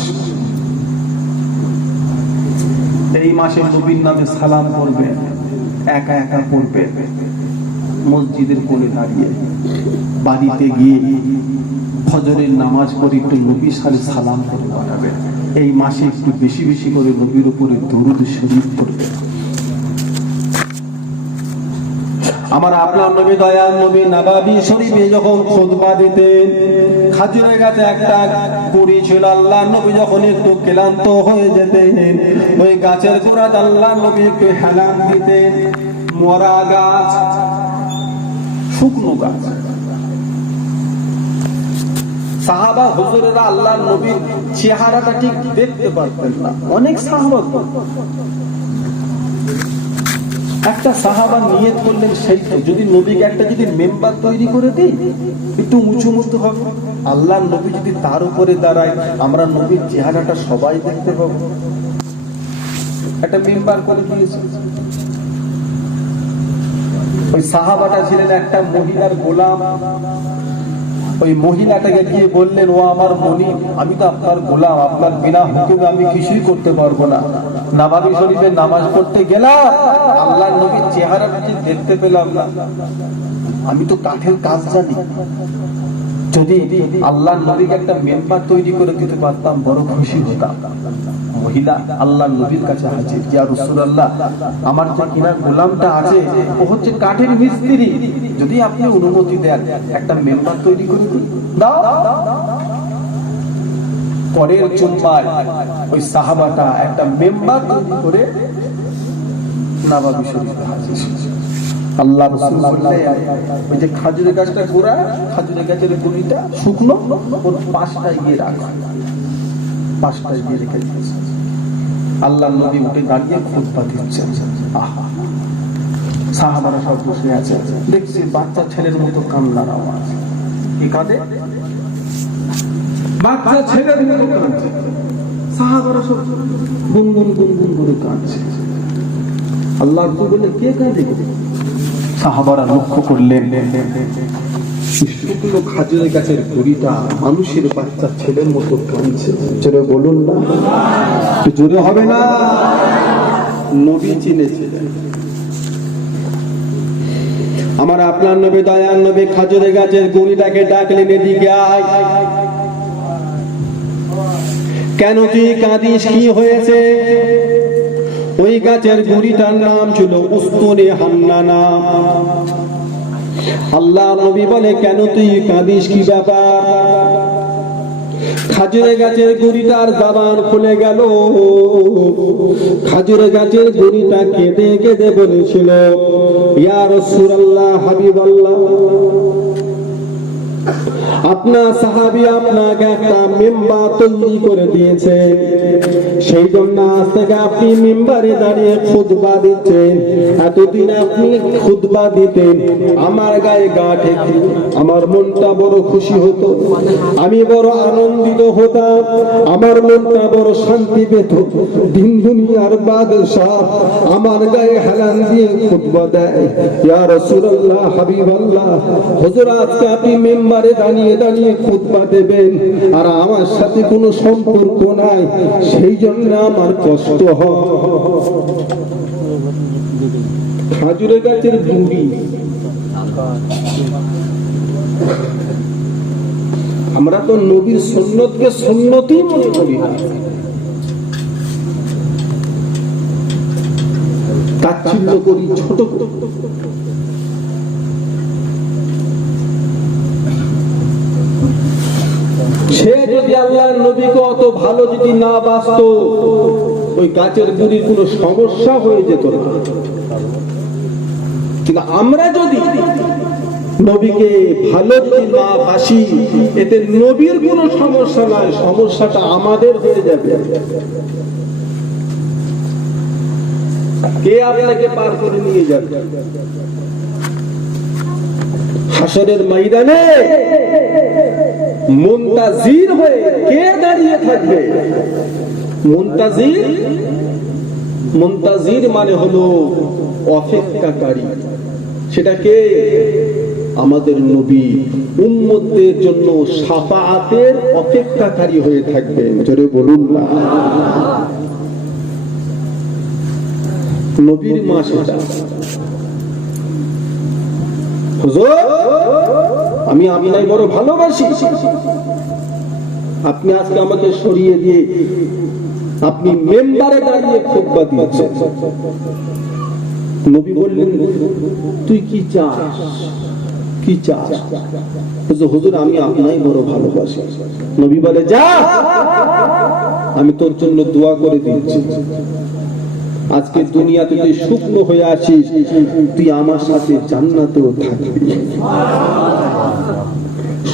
এই মাসে নবীর নামে সালাম করবে, একা একা পড়বে, মসজিদের কোণে দাঁড়িয়ে, বাড়িতে গিয়ে ফজরের নামাজ পড়ে একটু নবীর সাথে সালাম করে পাঠাবে। এই মাসে একটু বেশি বেশি করে নবীর উপরে দরুদ শরীফ পড়বে। আমার আপনার নবী, দয়াল নবী, নববী শরীফে যখন খুতবা দিতেন, খাজুরের গাছে একটা কুড়ি ছিল। আল্লাহ নবী যখন একটু ক্লান্ত হয়ে যেতেন, ওই গাছের গোড়াতে আল্লাহ নবী একটু হেলান দিতেন। মরা গাছ, শুকনো গাছ। সাহাবা হুজুরেরা আল্লাহ নবীর চেহারাটা ঠিক দেখতে পারতেন না। অনেক সাহাবা, একটা সাহাবা নিয়ত করলেন, সেই যদি নবীকে একটা যদি মেম্বার তৈরি করে দিই, একটু উঁচু মুচু হবে, আল্লাহ নবী যদি তার উপরে দাঁড়ায়, আমরা নবীর চেহারাটা সবাই দেখতে পাবো। একটা মেম্বার করে দিয়েছে। ওই সাহাবাটা ছিলেন একটা মহিলার গোলাম। ওই মহিলাটাকে গিয়ে বললেন, ও আমার মনি, আমি তো আপনার গোলাম, আপনার বিনা হুকুমে আমি কিছুই করতে পারবো না। নববী শরীফে নামাজ পড়তে গেলাম, আল্লাহর নবীর চেহারাটা দেখতে পেলাম না। আমি তো কাঠের কাজ জানি, যদি আল্লাহর নবীকে একটা মেম্বার তৈরি করে দিতে পারতাম বড় খুশি হতাম। মহিলা আল্লাহর নবীর কাছে হাজির, ইয়া রাসূলুল্লাহ, আমার যে কিনা গোলামটা আছে ও হচ্ছে কাঠের মিস্ত্রি, যদি আপনি অনুমতি দেন একটা মেম্বার তৈরি করে দিন, দাও। পরের জুম্মায় ওই সাহাবাটা একটা মেম্বার তৈরি করে নববী শরীফে হাজির। আল্লাহ রাসূল বললেন, ওই যে খাজুরের গাছটা গোড়া, খাজুরের গাছের গুড়িটা শুকনো, ওর পাশটায় গিয়ে রাখো, পাশটায় গিয়ে রেখে দিয়েছে। আল্লাহ নবী উঠে দাঁড়িয়ে খুতবা দিচ্ছেন। আহা, সাহাবারা সব বসে আছে, দেখছি বাচ্চা ছেলের মতো কান্নার আওয়াজ। কি কাঁদে? বাচ্চা ছেলের মতো কাঁদছে। সাহাবারা সব গুনগুন গুনগুন করে কাঁদছে। আল্লাহ বলে কে কাঁদে? সাহাবারা লক্ষ্য করলেন শুকনো খাজুরের গাছের গুড়িটা মানুষের বাচ্চা ছেলের মতো কাঁদছে। জোরে বলুন না, জোরে হবে না। নবী চিনেছিলেন। আমার আপনার নবী, দয়ার নবী খাজুরের গাছের গুড়িটাকে ডাকলেন, এদিকে আয়। কেন তুই কাঁদিস, কি হয়েছে? ওই গাছের গুড়িটার নাম ছিল উস্তুনে হান্নানা। আল্লাহ নবী বলে, কেন তুই কাঁদিস, কি ব্যাপার? খাজুরের গাছের গুড়িটার জবান খুলে গেল। খাজুরের গাছের গুড়িটা কেঁদে কেঁদে বলেছিল, ইয়া রাসূলুল্লাহ, হাবিবাল্লাহ, আপনার সাহাবী আপনাকে একটা মিম্বার তৈরি করে দিয়েছে, সেই জন্য আজ থেকে আপনি মিম্বারে দাঁড়িয়ে খুতবা দিচ্ছেন। এতদিন আপনি খুতবা দিতেন, আমার গায়ে গা ঠেকে আমার মনটা বড় খুশি হতো, আমি বড় আনন্দিত হতাম, আমার মনটা বড় শান্তি পেত। দিন দুনিয়ার বাদশাহ আমার গায়ে হেলান দিয়ে খুতবা দেয়, ইয়া রাসূলুল্লাহ, হাবিবাল্লাহ, হুজুর আজকে আপনি মিম্বারে দাঁড়িয়ে দাঁড়িয়ে খুতবা দেবেন, আর আমার সাথে কোনো সম্পর্ক নাই, সেই জন্য আমার কষ্ট হয়। খাজুরের গাছের গুড়ি, আমরা তো নবীর সুন্নতকে সুন্নতই মনে করি না, তাচ্ছিল্য করি, ছোট করি। সে যদি আল্লাহর নবীকে অত ভালো যদি না বাসতো, ওই গাছের গুড়ির কোনো সমস্যা হয়ে যেত না। কিন্তু আমরা যদি নবীকে ভালো যদি না বাসি, এতে নবীর কোনো সমস্যা নয়, সমস্যাটা আমাদের হয়ে যাবে। কে আপনাকে পার করে নিয়ে যাবে? হাসরের ময়দানে মুনতাজির হয়ে কে দাঁড়িয়ে থাকবে? মুনতাজির মানে হলো অপেক্ষাকারী। সেটা কে? আমাদের নবী উম্মতের জন্য শাফাআতের অপেক্ষাকারী হয়ে থাকবেন। জোরে বলুন না। নবীর মাস এটা। হুজুর আমি আপনাকে বড় ভালোবাসি, আপনি আজকে আমাকে সরিয়ে দিয়ে আপনি মেম্বারে দাঁড়িয়ে খুতবা দিচ্ছেন। নবী বললেন, তুই কি চাস, কি চাস? হুজুর আমি আপনাকে বড় ভালোবাসি। নবী বলে, যা, আমি তোর জন্য দোয়া করে দিচ্ছি। আজকে দুনিয়াতে তুই শুকনো হয়ে আছিস, তুই আমার সাথে জান্নাতেও থাকবি।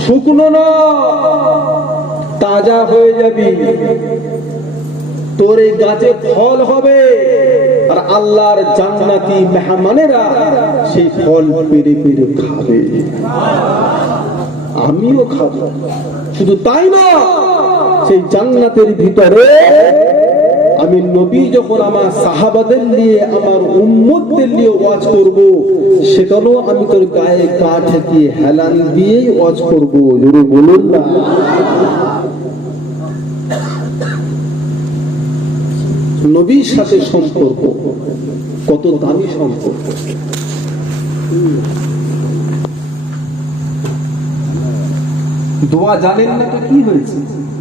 শুকনো না, তাজা হয়ে যাবি। তোর এই গাছে ফল হবে, আর আল্লাহর জান্নাতি মেহমানেরা সেই ফল পেরে পেরে খাবে, আমিও খাবো। শুধু তাই না, সেই জান্নাতের ভিতরে আমি নবী যখন আমার সাহাবাদের নিয়ে, আমার উম্মতদের নিয়ে ওয়াজ করব, সেখানেও আমি তোর গায়ে গা ঠেকে হেলান দিয়েই ওয়াজ করব। জোরে বলুন না। নবীর সাথে সম্পর্ক কত দামি সম্পর্ক। দোয়া জানেন না তো কি হয়েছে?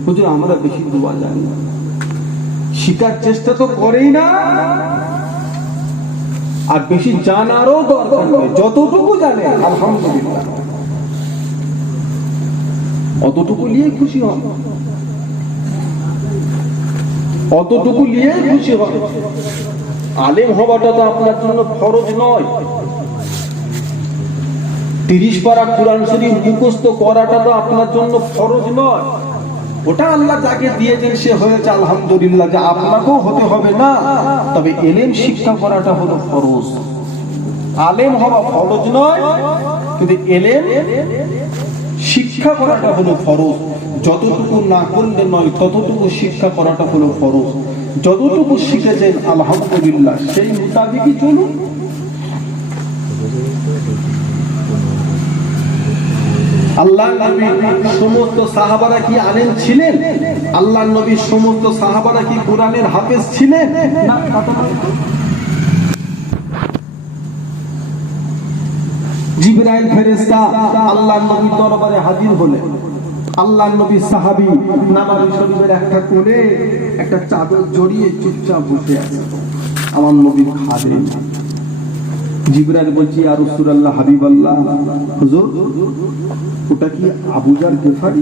হুজুর আমরা বেশি দোয়া জানি না, শিকার চেষ্টা তো করেই না, আর বেশি জানারও দরকার নেই। যতটুকু জানে আলহামদুলিল্লাহ, অতটুকু নিয়ে খুশি হন, অতটুকু নিয়ে খুশি হন। আলেম হওয়াটা তো আপনার জন্য ফরজ নয়। 30 পারা কুরআন শরীফ মুখস্থ করাটা তো আপনার জন্য ফরজ নয়। ওটা আল্লাহ যাকে দিয়েছেন সে হয়েছে আলহামদুলিল্লাহ, যে আপনাকেও হতে হবে না। তবে ইলম শিক্ষা করাটা হলো ফরজ। আলেম হওয়া ফরজ নয়, কিন্তু ইলম শিক্ষা করাটা হলো ফরজ। যতটুকু না করলে নয় ততটুকু শিক্ষা করাটা হলো ফরজ। যতটুকু শিখেছেন আলহামদুলিল্লাহ, সেই মোতাবেকই চলুন। আল্লাহ নবী সমস্ত সাহাবারা কি আলেম ছিলেন? আল্লাহ নবী সমস্ত সাহাবারা কি কোরআনের হাফেজ ছিলেন? না। জিবরাইল ফেরেশতা আল্লাহ নবীর দরবারে হাজির হলেন। আল্লাহ নবী সাহাবী নামাজ শরীফের একটা কোণে একটা চাদর জড়িয়ে চুপচাপ বসে আছে। আমার নবীর খাদেম জিবরাইল বলছে, ইয়া রাসূলুল্লাহ, হাবিবাল্লাহ, হুজুর ওটা কি আবু জার গিফারি?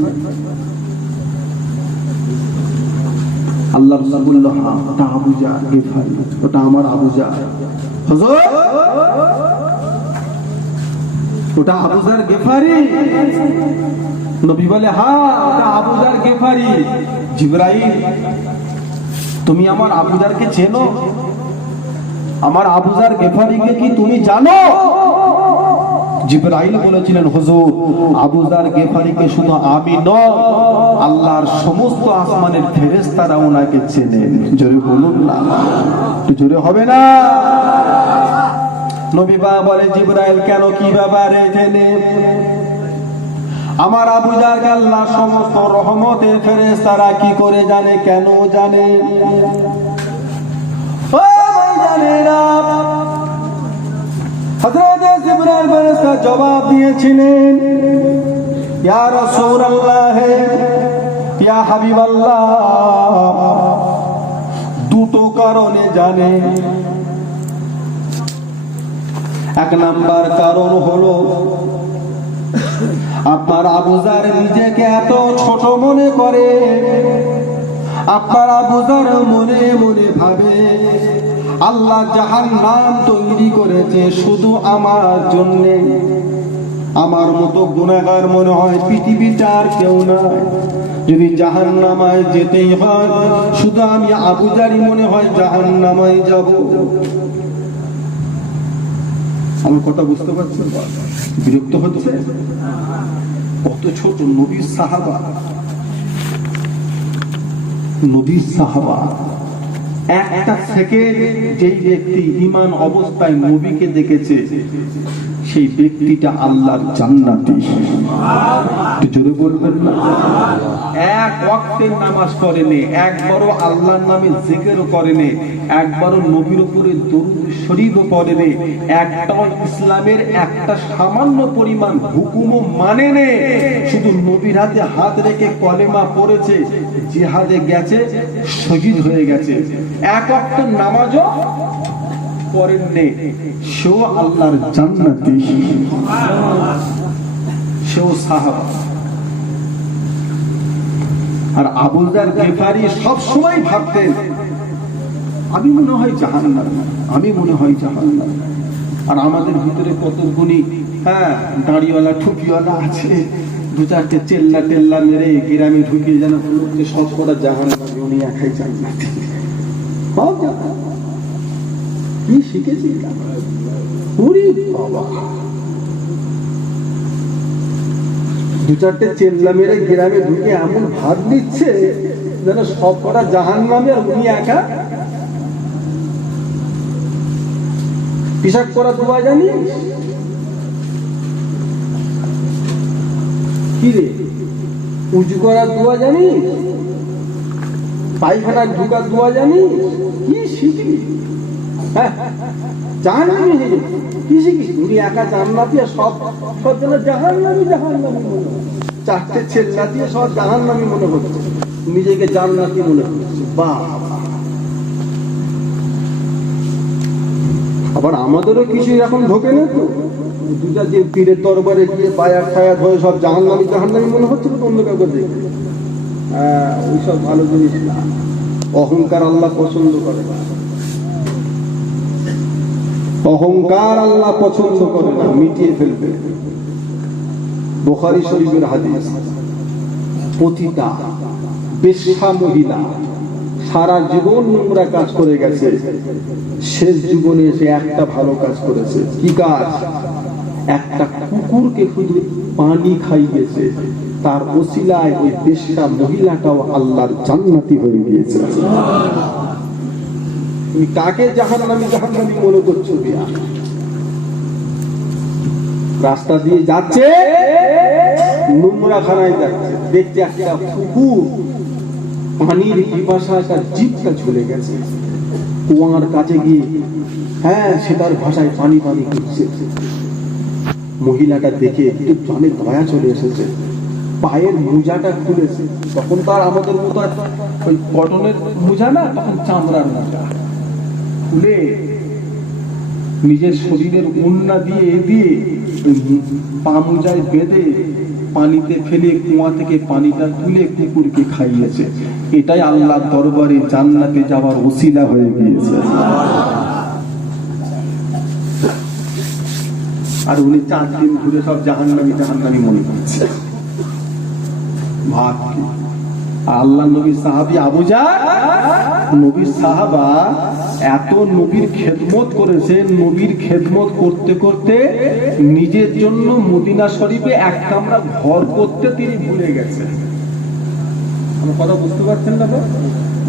আল্লাহ রাসূল বলল, হ্যাঁ ওটা আবু জার গিফারি, ওটা আমার আবু জার। হুজুর ওটা আবু জার গিফারি? নবী বলে, হ্যাঁ ওটা আবু জার গিফারি। জিবরাইল, তুমি আমার আবু জারকে চেনো? আমার আবু জার গিফারিকে কি তুমি জানো? জিবরাইল বলেছিলেন, হুজুর আবু জার গিফারিকে শুধু আমি নয়, আল্লাহর সমস্ত আসমানের ফেরেশতারা ওনাকে চেনেন। জোরে বলুন না, একটু জোরে হবে না? নবী বা বলে, জিবরাইল কেন, কি ব্যাপারে জেনে? আমার আবু জারকে আল্লাহ সমস্ত রহমতের ফেরেশতারা কি করে জানে, কেন জানে? হযরত জিবরাইল ফেরেশতা জবাব দিয়েছিলেন, ইয়া রাসূলুল্লাহ, ইয়া হাবিবাল্লাহ, দুটো কারণে জানে। এক নাম্বার কারণ হলো আপনার আবু জার নিজেকে এত ছোট মনে করে, আপনার আবু জার মনে মনে ভাবে আল্লাহ জাহান্নাম তৈরি করেছে শুধু আমার জন্য। আমার মতো গুনাহগার মনে হয় পৃথিবীতে আর কেউ নাই। যদি জাহান্নামায় যেতেই হয় শুধু আমি আবু জারই মনে হয় জাহান্নামায় যাব। আমার কথা বুঝতে পারছেন? বিরক্ত হচ্ছে? কত ছোট নবীর সাহাবা, নবীর সাহাবা। একটা সেকেন্ড যেই ব্যক্তি ঈমান অবস্থায় নবীকে দেখেছে সেই ব্যক্তিটা আল্লাহর জান্নাতি। একটু জোরে বলবেন না? এক ওয়াক্তের নামাজ পড়েনি, একবারও আল্লাহর নামে জিকিরও করেনি, একবারও নবীর উপরে দরুদ শরীফও পড়েনি, একটাও ইসলামের একটা সামান্য পরিমাণ হুকুমও মানেনি, শুধু নবীর হাতে হাত রেখে কলেমা পড়েছে, জিহাদে গেছে, শহীদ হয়ে গেছে। এক ওয়াক্তের নামাজও পড়েননি, সেও আল্লাহর জান্নাতি, সেও সাহাবা। আর আবু জার গিফারি সব সময় ভাবতেন আমি মনে হয় জাহান্নামী, আমি মনে হয় জাহান্নামী। আর আমাদের ভিতরে কত গুণী দাড়িওয়ালা টুপিওয়ালা আছে, দু চারটে চেল্লা টেল্লা মেরে গ্রামে ঢুকিয়ে যেন সব করা জাহান্নামী, উনি একাই জান্নাতি। কি শিখেছি দু চারটে চেল্লা মেরে গ্রামে ঢুকে এমন ভাত দিচ্ছে যেন সব কটা জাহান্নামী আর উনি একা। পিশাব করা দোয়া জানি কি রে? উঁচু করার দোয়া জানি? পায়খানা ঢুকার দোয়া জানি? কি শিখলি? জাহান্নামী কি শিখি? উনি একা জান্নাতি আর সব সব যেন জাহান্নামী জাহান্নামী মনে হচ্ছে। চারটে ছেল্লা দিয়ে সব জাহান্নামী মনে হচ্ছে, নিজেকে জান্নাতি মনে হচ্ছে। বাহ! আবার আমাদেরও কিছু এখন ঢোকে না তো, দুটা যে পীরের দরবারে গিয়ে বায়াত ফায়াত হয়ে সব জাহান্নামী জাহান্নামী মনে হচ্ছে তো অন্য কাউকে দেখে। ওইসব ভালো জিনিস না। অহংকার আল্লাহ পছন্দ করে না, অহংকার আল্লাহ পছন্দ করে না, মিটিয়ে ফেলবে। বুখারী শরীফের হাদিস, পতিতা বেশ্যা মহিলা সারা জীবন নোংরা কাজ করে গেছে, শেষ জীবনে এসে একটা ভালো কাজ করেছে। কি কাজ? একটা কুকুরকে শুধু পানি খাইয়েছে, তার ওসিলায় ওই বেশ্যা মহিলাটাও আল্লাহর জান্নাতি হয়ে গিয়েছে। তুমি কাকে জাহান্নামী মনে করছো? বিয়া রাস্তা দিয়ে যাচ্ছে, নোংরা খানায় যাচ্ছে, দেখতে একটা পুকুর, পানির পিপাসায় তার জিভটা ঝুলে গেছে, কুয়ার কাছে গিয়ে সেটার ভাষায় পানি পানি করছে। মহিলাটা দেখে একটু জলে দয়া চলে এসেছে, পায়ের মোজাটা খুলেছে। তখন তার আমাদের মতো ওই কটনের মোজা না, তখন চামড়ার মোজা খুলে নিজের শরীরের ওড়না দিয়ে পা মোজায় বেঁধে পানিতে ফেলে কুয়া থেকে পানিটা তুলে কুকুরকে খাইয়েছে। এটাই আল্লাহর দরবারে জান্নাতে যাওয়ার ওসিলা হয়ে গিয়েছে। আর উনি 4 দিন ঘুরে সব জাহান্নামী মনে করছে। ভাব কি! আল্লাহ নবী সাহাবী আবু জার, নবীর সাহাবা এত নবীর খেদমত করেছেন, নবীর খেদমত করতে করতে নিজের জন্য মদিনা শরীফে এক কামরা ঘর করতে তিনি ভুলে গেছেন। আমার কথা বুঝতে পারছেন না?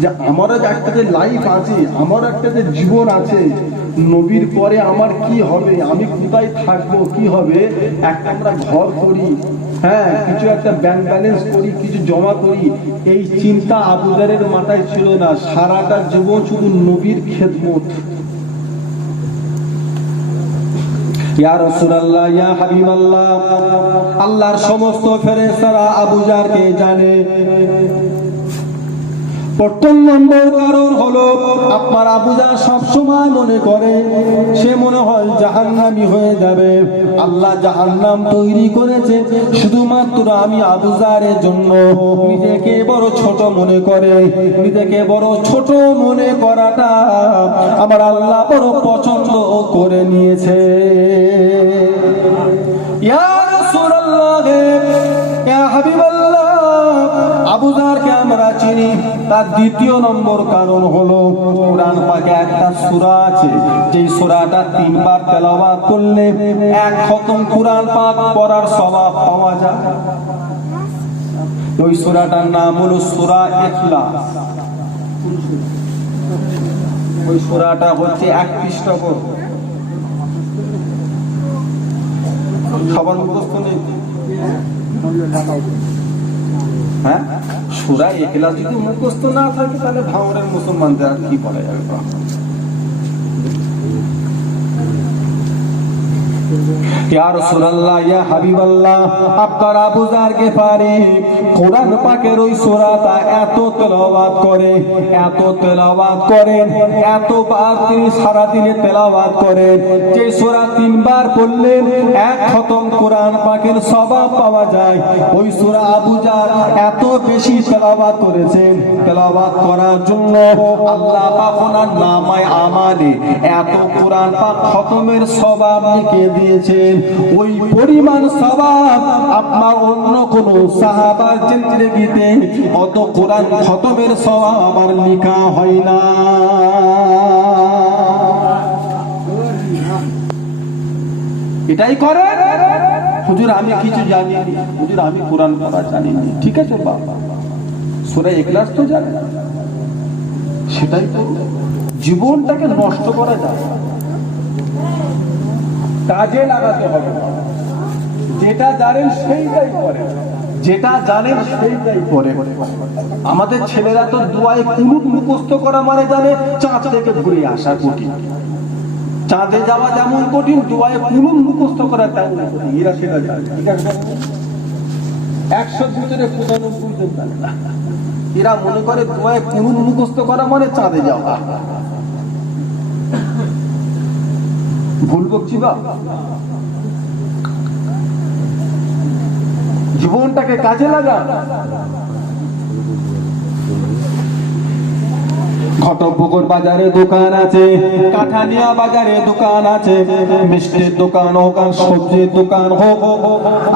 যে আমার একটা যে লাইফ আছে, আমার একটা যে জীবন আছে, নবীর পরে আমার কি হবে, আমি কোথায় থাকবো, কি হবে, একটা আমরা ঘর করি, কিছু একটা ব্যাংক ব্যালেন্স করি, কিছু জমা করি, এই চিন্তা আবু জারের মাথায় ছিল না। সারাটা জীবন শুধু নবীর খেদমত। ইয়া রাসূলুল্লাহ, ইয়া হাবিবাল্লাহ, আল্লাহর সমস্ত ফেরেশতারা আবু জারকে জানে। প্রথম নম্বর কারণ হলো, আপনার আবু জার সবসময় মনে করে, সে মনে হয় জাহান্নামী হয়ে যাবে। আল্লাহ জাহান্নাম তৈরি করেছে শুধুমাত্র আমি আবু জারের জন্য। নিজেকে বড় ছোট মনে করে, নিজেকে বড় ছোট মনে করাটা আমার আল্লাহ বড় পছন্দ করে নিয়েছে। ইয়া রাসূলুল্লাহ, ইয়া হাবিবাল্লাহ, আবু জারকে আমরা চিনি। তার দ্বিতীয় নম্বর কারণ হলো, কোরআন পাকে একটা সূরা আছে, যে সূরাটা 3 বার তেলাওয়াত করলে 1 খতম কোরআন পাক পড়ার সওয়াব পাওয়া যায়। ওই সূরাটার নাম হলো সূরা ইখলাস। ওই সূরাটা হচ্ছে 1 পৃষ্ঠা করে। সবার মুখস্থ নেই? সূরা ইখলাস যদি মুখস্থ না থাকে, তাহলে ভাঙরের মুসলমানদের আর কি বলা যাবে? ইয়া রাসূলুল্লাহ, ইয়া হাবিবাল্লাহ, আপনার আবু জার গিফারি কোরআন পাকের ওই সূরাটা এত তেলাওয়াত করেন, এতবার তিনি সারা দিনে তেলাওয়াত করেন, যে সূরা 3 বার পড়লে 1 খতম কোরআন পাকের সওয়াব পাওয়া যায়। ওই সূরা আবু জার এত বেশি তেলাওয়াত করেছেন, তেলাওয়াত করার জন্য আল্লাহ পাক ওনার নামায়ে আমালে এত কোরআন পাক খতমের সওয়াব লিখে দিয়েছেন। ওই পরিমাণ সওয়াব আপনার অন্য কোন সাহাবার জিন্দেগিতে অত কোরআন খতমের সওয়াব আর লেখা হয় না। এটাই করে, হুজুর আমি কিছু জানি না, হুজুর আমি কোরআন পড়া জানি না। ঠিক আছে বাবা, সূরা ইখলাস তো জানে, সেটাই তো। জীবনটাকে নষ্ট করা যায়, কাজে লাগাতে হবে। যেটা জানেন সেইটাই করে, যেটা জানেন সেইটাই করে। আমাদের ছেলেরা তো দুয়ায়ে কুনুত মুখস্থ করা মানে জানে চাঁদ থেকে ঘুরে আসা কঠিন। চাঁদে যাওয়া যেমন কঠিন, দুয়ায়ে কুনুত মুখস্থ করা তেমন কঠিন। এরা সেটা জানে। ঠিক আছে, 100 বছরে 95 জন জানে না। এরা মনে করে দুয়ায়ে কুনুত মুখস্থ করা মানে চাঁদে যাওয়া। ভুল বকছি বা? জীবনটাকে কাজে লাগা। ঘটকপুকুর বাজারে দোকান আছে, কাঠালিয়া বাজারে দোকান আছে, মিষ্টির দোকান হোক আর সবজির দোকান হোক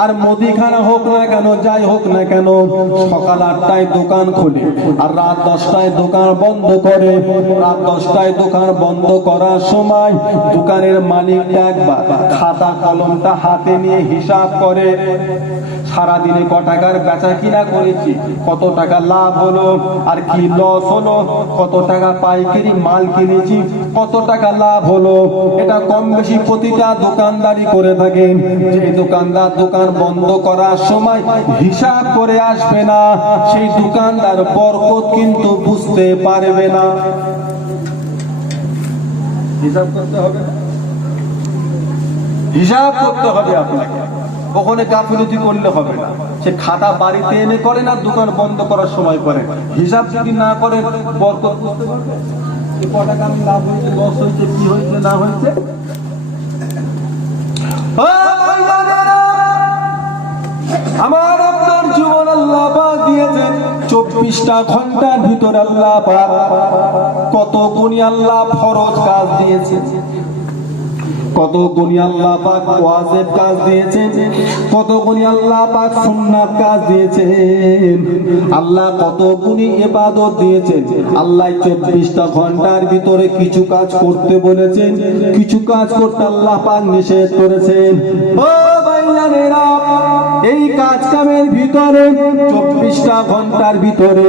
আর মুদিখানা হোক না কেন, যাই হোক না কেন, সকাল 8টায় দোকান খোলে আর রাত 10টায় দোকান বন্ধ করে। রাত 10টায় দোকান বন্ধ করার সময় দোকানের মালিকটা একবার খাতা কলমটা হাতে নিয়ে হিসাব করে, সারাদিনে ক টাকার বেচা কিনা করেছি, কত টাকা লাভ হলো আর কি লস হলো, কত টাকা পাইকারি মাল কিনেছি, কত টাকা লাভ হলো। এটা কম বেশি প্রতিটা দোকানদারি করে থাকে। যে দোকানদার দোকান বন্ধ করার সময় হিসাব করে আসবে না, সেই দোকানদার বরকত কিন্তু বুঝতে পারবে না। হিসাব করতে হবে, হিসাব করতে হবে আপনাকে। ওখানে গাফিলতি করলে হবে না। সে খাতা বাড়িতে এনে করে না, দোকান বন্ধ করার সময় করে। হিসাব যদি না করে বরকত বুঝতে পারবে, ক টাকা আমি লাভ হয়েছে, লস হয়েছে, কি হয়েছে না হয়েছে। আমার আপনার জীবন আল্লাহ পাক দিয়েছেন 24টা ঘন্টার ভিতর। আল্লাহ পাক কত গুণী আল্লাহ ফরজ কাজ দিয়েছে, কত গুণী আল্লাহ পাক ওয়াজিব কাজ দিয়েছেন, কত গুণী আল্লাহ পাক সুন্নাত কাজ দিয়েছেন। আল্লাহ কত গুণী ইবাদত দিয়েছেন। আল্লাহ 24টা ঘন্টার ভিতরে কিছু কাজ করতে বলেছেন, কিছু কাজ করতে আল্লাহ পাক নিষেধ করেছেন। ও ভাইজানেরা, এই কাজ কামের ভিতরে 24টা ঘন্টার ভিতরে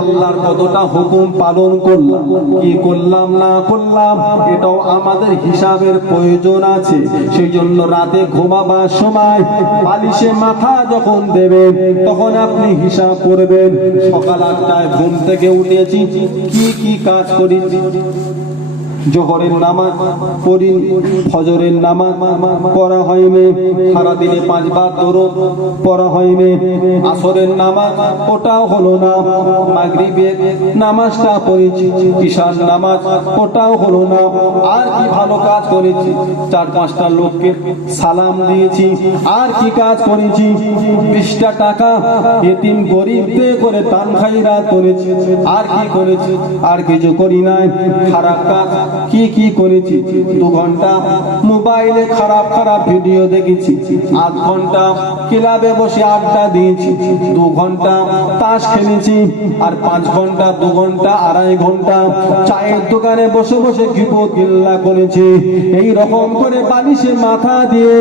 আল্লাহর কতটা হুকুম পালন করলাম, কি করলাম না করলাম, এটাও আমাদের হিসাবের প্রয়োজন আছে। সেই জন্য রাতে ঘুমাবার সময় বালিশে মাথা যখন দেবেন তখন আপনি হিসাব করবেন, সকাল 8টায় ঘুম থেকে উঠেছি, কি কি কাজ করেছি। জোহরের নামাজ পড়ি, ফজরের নামাজ পড়া হয়নি, সারাদিনে 5 বার দরুদ পড়া হয়নি, আসরের নামাজ ওটাও হলো না, মাগরিবের নামাজটা পড়েছি, ইশার নামাজ ওটাও হলো না। আর কি ভালো কাজ করেছি, 4-5টা লোককে সালাম দিয়েছি। আর কি কাজ করেছি, 20টা টাকা এতিম গরিবদের করে দান খায়রাত করেছি। আর কি করেছি, আর কিছু করি নাই। খারাপ কাজ কি কি করেছি, 2 ঘন্টা মোবাইলে খারাপ খারাপ ভিডিও দেখেছি, 8 ঘন্টা ক্লাবে বসে আড্ডা দিয়েছি, 2 ঘন্টা তাস খেলেছি, আর 5 ঘন্টা 2 ঘন্টা 2.5 ঘন্টা চায়ের দোকানে বসে বসে গিবত গিল্লা করেছি। এই রকম করে বালিশে মাথা দিয়ে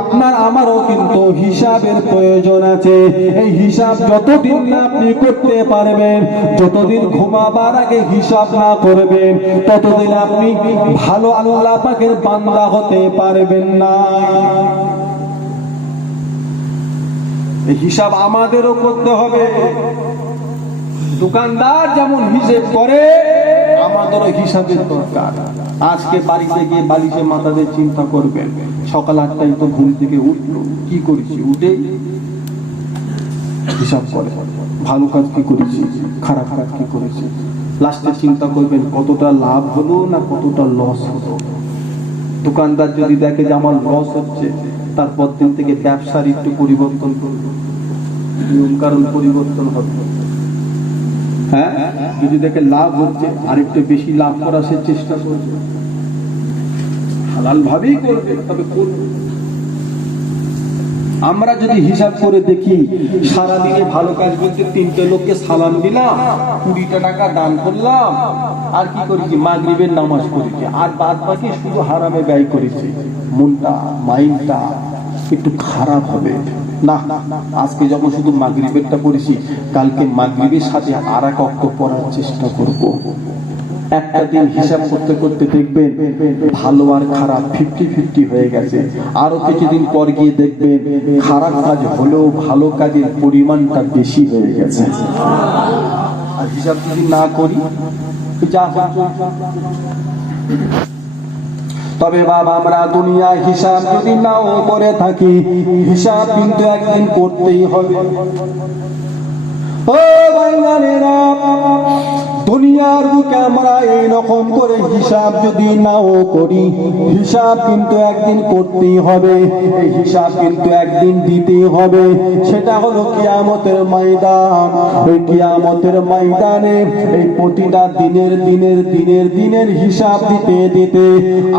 আপনার আমারও কিন্তু হিসাবের প্রয়োজন আছে। এই হিসাব যতদিন না আপনি করতে পারবেন, যতদিন ঘুমাবার আগে হিসাব না করবেন, ততদিন আপনি ভালো আল্লাহ পাকের বান্দা হতে পারবেন না। এই হিসাব আমাদেরও করতে হবে। দোকানদার যেমন হিসেব করে, আমাদেরও হিসাবের দরকার। আজকে বাড়িতে গিয়ে বালিশে মাথা দিয়ে চিন্তা করবেন, সকাল 8টায় তো ঘুম থেকে উঠলো, কি করেছি, উঠে হিসাব করে, ভালো কাজ কি করেছি, খারাপ কাজ কি করেছি। লাস্টে চিন্তা করবেন কতটা লাভ হলো না কতটা লস হলো। দোকানদার যদি দেখে যে আমার লস হচ্ছে, তারপর দিন থেকে ব্যবসার একটু পরিবর্তন করবে, নিয়ম কারণ পরিবর্তন হবে। হ্যাঁ, যদি দেখে লাভ হচ্ছে আর একটু বেশি লাভ করার সে চেষ্টা করবে, হালাল ভাবেই করবে, তবে করবে। আমরা যদি হিসাব করে দেখি, সারাদিনে ভালো কাজ করতে 3টে লোককে সালাম দিলাম, 20টা টাকা দান করলাম, আর কি করেছি, মাগরিবের নামাজ পড়েছি, আর বাদ বাকি শুধু হারামে ব্যয় করেছি। মনটা মাইন্ডটা একটু খারাপ হবে না। আজকে যখন শুধু মাগরিবেরটা পড়েছি, কালকে মাগরিবের সাথে আর এক ওয়াক্ত পড়ার চেষ্টা করব। একটা দিন হিসাব করতে করতে দেখবেন ভালো আর খারাপ 50-50 হয়ে গেছে। আরো কিছুদিন পর গিয়ে দেখবেন খারাপ কাজ হলেও ভালো কাজের পরিমাণটা বেশি হয়ে গেছে। আর হিসাব যদি না করি, যা তবে বাবা, আমরা দুনিয়ায় হিসাব যদি নাও করে থাকি, হিসাব কিন্তু একদিন করতেই হবে। ও ভাইজানেরা, দুনিয়ার বুকে আমরা এইরকম করে হিসাব যদি নাও করি, হিসাব কিন্তু একদিন করতেই হবে, এই হিসাব কিন্তু একদিন দিতেই হবে। সেটা হলো কিয়ামতের ময়দান। ওই কিয়ামতের ময়দানে এই প্রতিটা দিনের হিসাব দিতে দিতে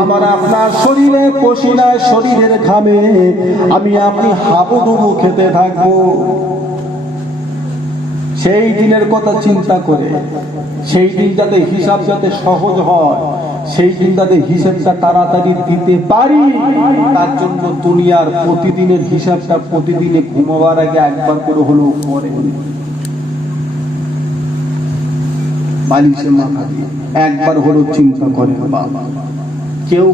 আমার আপনার শরীরে পসিনায়, শরীরের ঘামে আমি আপনি হাবুডুবু খেতে থাকবো। সেই দিনের কথা চিন্তা করে, সেই দিন যাতে হিসাব যাতে সহজ হয়, সেই দিন যাতে হিসাবটা তাড়াতাড়ি দিতে পারি, তার জন্য দুনিয়ার প্রতিদিনের হিসাবটা প্রতিদিনে ঘুমাবার আগে একবার করে হলেও পরে, বালিশে মাথা দিয়ে একবার হলেও চিন্তা করে। বাবা, কেউ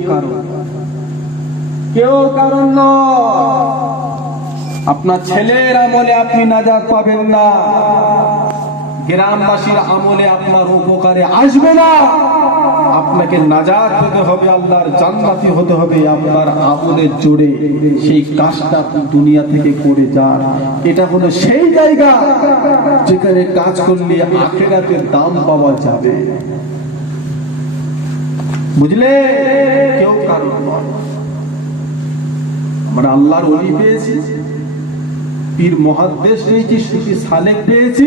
কারণ নয়। আপনার ছেলের আমলে আপনি নাজাত পাবেন না, গ্রামবাসীর আমলে আপনার উপকারে আসবে না। আপনাকে নাজাত পেতে হবে, আল্লাহর জান্নাতি হতে হবে আপনার আমলের জোরে। সেই কাজটা আপনি দুনিয়া থেকে করে যান। এটা হলো সেই জায়গা যেখানে কাজ করলে আখিরাতের দাম পাওয়া যাবে। বুঝলে? কেউ কারণ নয়। আমরা আল্লাহর ওলি পেয়েছি, পীর মুহাদ্দিস পেয়েছি, সুফি সালেক পেয়েছি,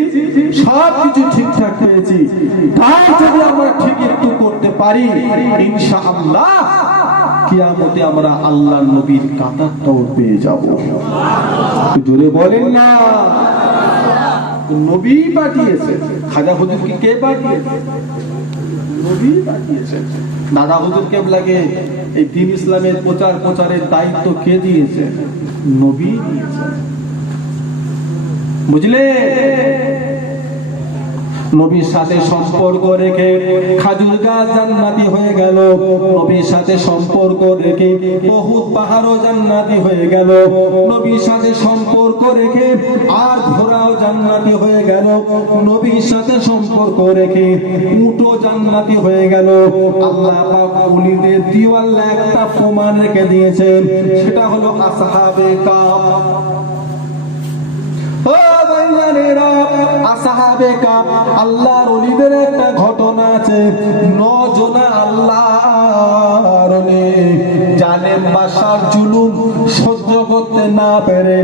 সবকিছু ঠিকঠাক পেয়েছি। তাই যদি আমরা ঠিক একটু করতে পারি, ইনশাআল্লাহ কিয়ামতে আমরা আল্লাহর নবীর কাতারটাও পেয়ে যাব। জোরে বলেন না। নবী পাঠিয়েছে। খাজা হুজুরকে কে পাঠিয়েছে? নবী পাঠিয়েছে। দাদা হুজুর কেবলাকে এই দ্বীন ইসলামের প্রচারের দায়িত্ব কে দিয়েছে? নবী দিয়েছে। বুঝলে? নবীর সাথে সম্পর্ক রেখে খাজুর গাছ জান্নাতি হয়ে গেল, নবীর সাথে সম্পর্ক রেখে বহুত পাহাড়ও জান্নাতি হয়ে গেল, নবীর সাথে সম্পর্ক রেখে আর ঘোড়াও জান্নাতি হয়ে গেল, নবীর সাথে সম্পর্ক রেখে উটও জান্নাতি হয়ে গেল। আল্লাহ পাক ওলিদের দিয়ে আল্লাহ একটা প্রমাণ রেখে দিয়েছেন, সেটা হলো আসহাবে কাফ। আসহাবে কাফ, আল্লাহর ওলিদের একটা ঘটনা আছে। 9 জনা আল্লাহর ওলি জালেম বাদশার জুলুম সহ্য করতে না পেরে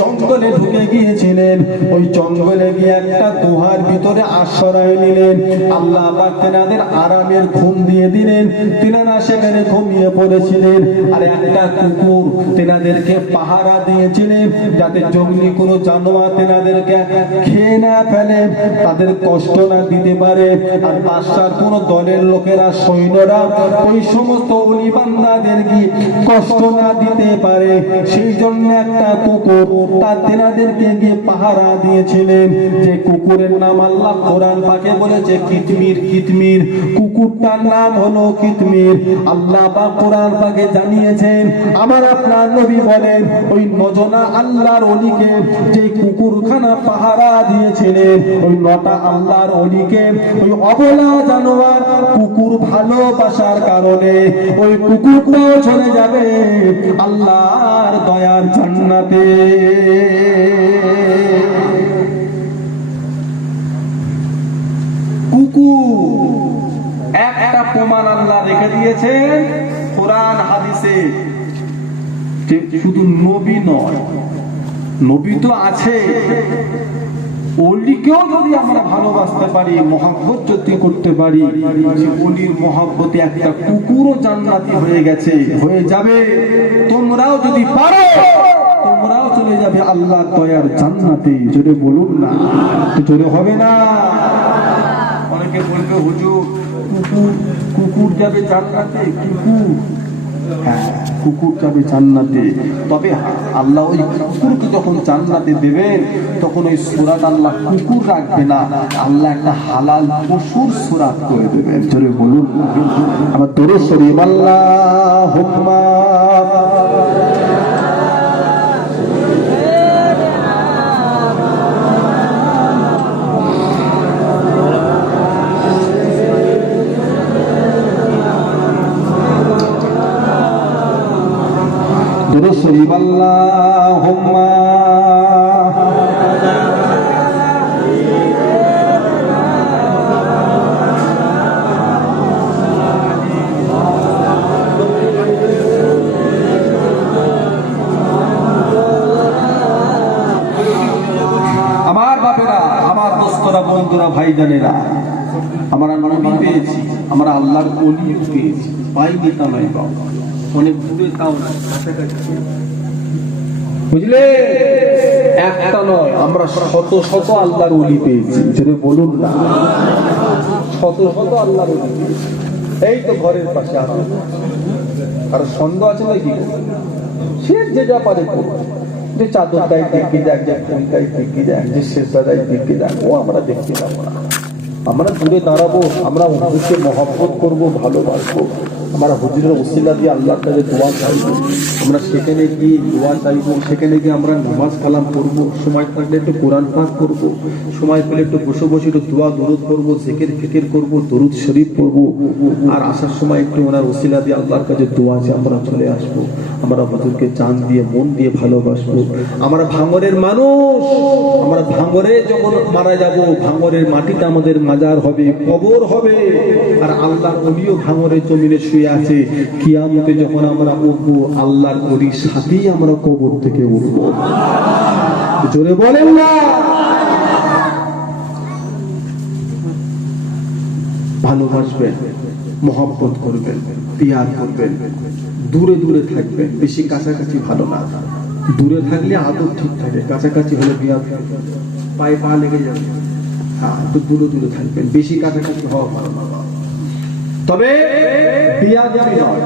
জঙ্গলে ঢুকে গিয়েছিলেন। ওই জঙ্গলে গিয়ে একটা গুহার ভিতরে আশ্রয় নিলেন। আল্লাহ পাক তেনাদের আরামের ঘুম দিয়ে দিলেন। তেনারা সেখানে ঘুমিয়ে পড়েছিলেন। আর একটা কুকুর তেনাদেরকে পাহারা দিয়েছিলেন, যাতে জঙ্গলি কোনো জানোয়ার তেনাদেরকে খেয়ে না ফেলে, তাদের কষ্ট না দিতে পারে। আর বাদশার কোন দলের লোকেরা, সৈন্যরা ওই সমস্ত ওলি বান্দাদেরকে কষ্ট না দিতে পারে, সেই জন্য একটা কুকুর তার তেনাদেরকে গিয়ে পাহারা দিয়েছিলেন। যে কুকুরের নাম আল্লাহ কোরআন পাকে বলেছে কিতমির। কিতমির কুকুরটার নাম হলো কিতমির। আল্লাহ পাক কোরআন পাকে জানিয়েছেন, আমার আপনার নবী বলেন ওই 9 জনা আল্লাহর ওলিকে যে কুকুরখানা পাহারা দিয়েছিলেন, ওই 9টা আল্লাহর ওলিকে ওই অবলা জানোয়ার কুকুর ভালোবাসার কারণে ওই কুকুরটাও চলে যাবে আল্লাহর দয়ার জান্নাতে। কুকুর একটা প্রমাণ আল্লাহ রেখে দিয়েছেন কোরআন হাদিসে। শুধু নবী নয়, নবী তো আছে, ওলিকেও যদি আমরা ভালোবাসতে পারি, মহব্বত যদি করতে পারি, ওলির মহব্বতে একটা কুকুরও জান্নাতি হয়ে গেছে, হয়ে যাবে। তোমরাও যদি পারো, তোমরাও চলে যাবে আল্লাহর দয়ার জান্নাতে। জোরে বলুন না, জোরে হবে না। অনেকে বলবে হুজুর কুকুর যাবে জান্নাতে। হ্যাঁ, কুকুর যাবে জান্নাতে। তবে আল্লাহ ওই কুকুরকে যখন জান্নাতে দেবেন, তখন ওই সূরাত আল্লাহ কুকুর রাখবে না, আল্লাহ একটা হালাল পশুর সূরাত করে দেবেন। জোরে বলুন আমার দরুদ শরীফ আল্লাহুম্মা দরুদ শরীফ আল্লাহুম্মা বন্ধুরা ভাইজানেরা, আমরা নবী পেয়েছি, আমরা আল্লাহর ওলিও পেয়েছি, পাইনি তা নয় বাবা, অনেক দূরে তাও না, কাছাকাছি, বুঝলে? একটা নয়, আমরা শত শত আল্লাহর ওলি পেয়েছি, যদি বলুন না, শত শত আল্লাহর ওলি পেয়েছি। এই তো ঘরের পাশে আছে, আর সন্দেহ আছে নাকি? সে যে যা পারে করবে, যে চাদরটাই দেখে যাক, যে ফুলটাই দেখে যাক, যে শেষদাই দেখে যাক, ও আমরা দেখতে যাবো না। আমরা দূরে দাঁড়াবো, আমরা হুজুরকে মহব্বত করবো, ভালোবাসবো, আমরা হুজুরের ওসিলা দিয়ে আল্লাহর কাছে দোয়া চাইবো, আমরা সেখানে গিয়ে দোয়া চাইবো, সেখানে গিয়ে আমরা নামাজ কালাম করবো, সময় থাকলে একটু কোরআন পাঠ করবো, সময় পেলে একটু বসে বসে একটু দোয়া দরুদ করবো, জিকির ফিকির করবো, দরুদ শরীফ পড়বো, আর আসার সময় একটু ওনার ওসিলা দিয়ে আল্লাহর কাছে দোয়া আছে, আমরা চলে আসবো। আমরা হুজুরকে জান দিয়ে মন দিয়ে ভালোবাসবো। আমরা ভাঙরের মানুষ, আমরা ভাঙরে যখন মারা যাব, ভাঙরের মাটিতে আমাদের মাজার হবে, কবর হবে, আর আল্লাহর ওলিও ভাঙরের জমিনে শুয়ে আছে। কিয়ামতে যখন আমরা উঠবো, আল্লাহর ওলির সাথেই আমরা কবর থেকে উঠবো। জোরে বলেন না। ভালোবাসবেন, মহব্বত করবেন, পিয়ার করবেন, দূরে দূরে থাকবেন, বেশি কাছাকাছি ভালো না। দূরে থাকলে আদর ঠিক থাকে, কাছাকাছি হলে বিয়া পায়ে পা লেগে যাবে। হ্যাঁ, একটু দূরে দূরে থাকবেন, বেশি কাছাকাছি হওয়া ভালো না। তবে বিয়া যাবে নয়,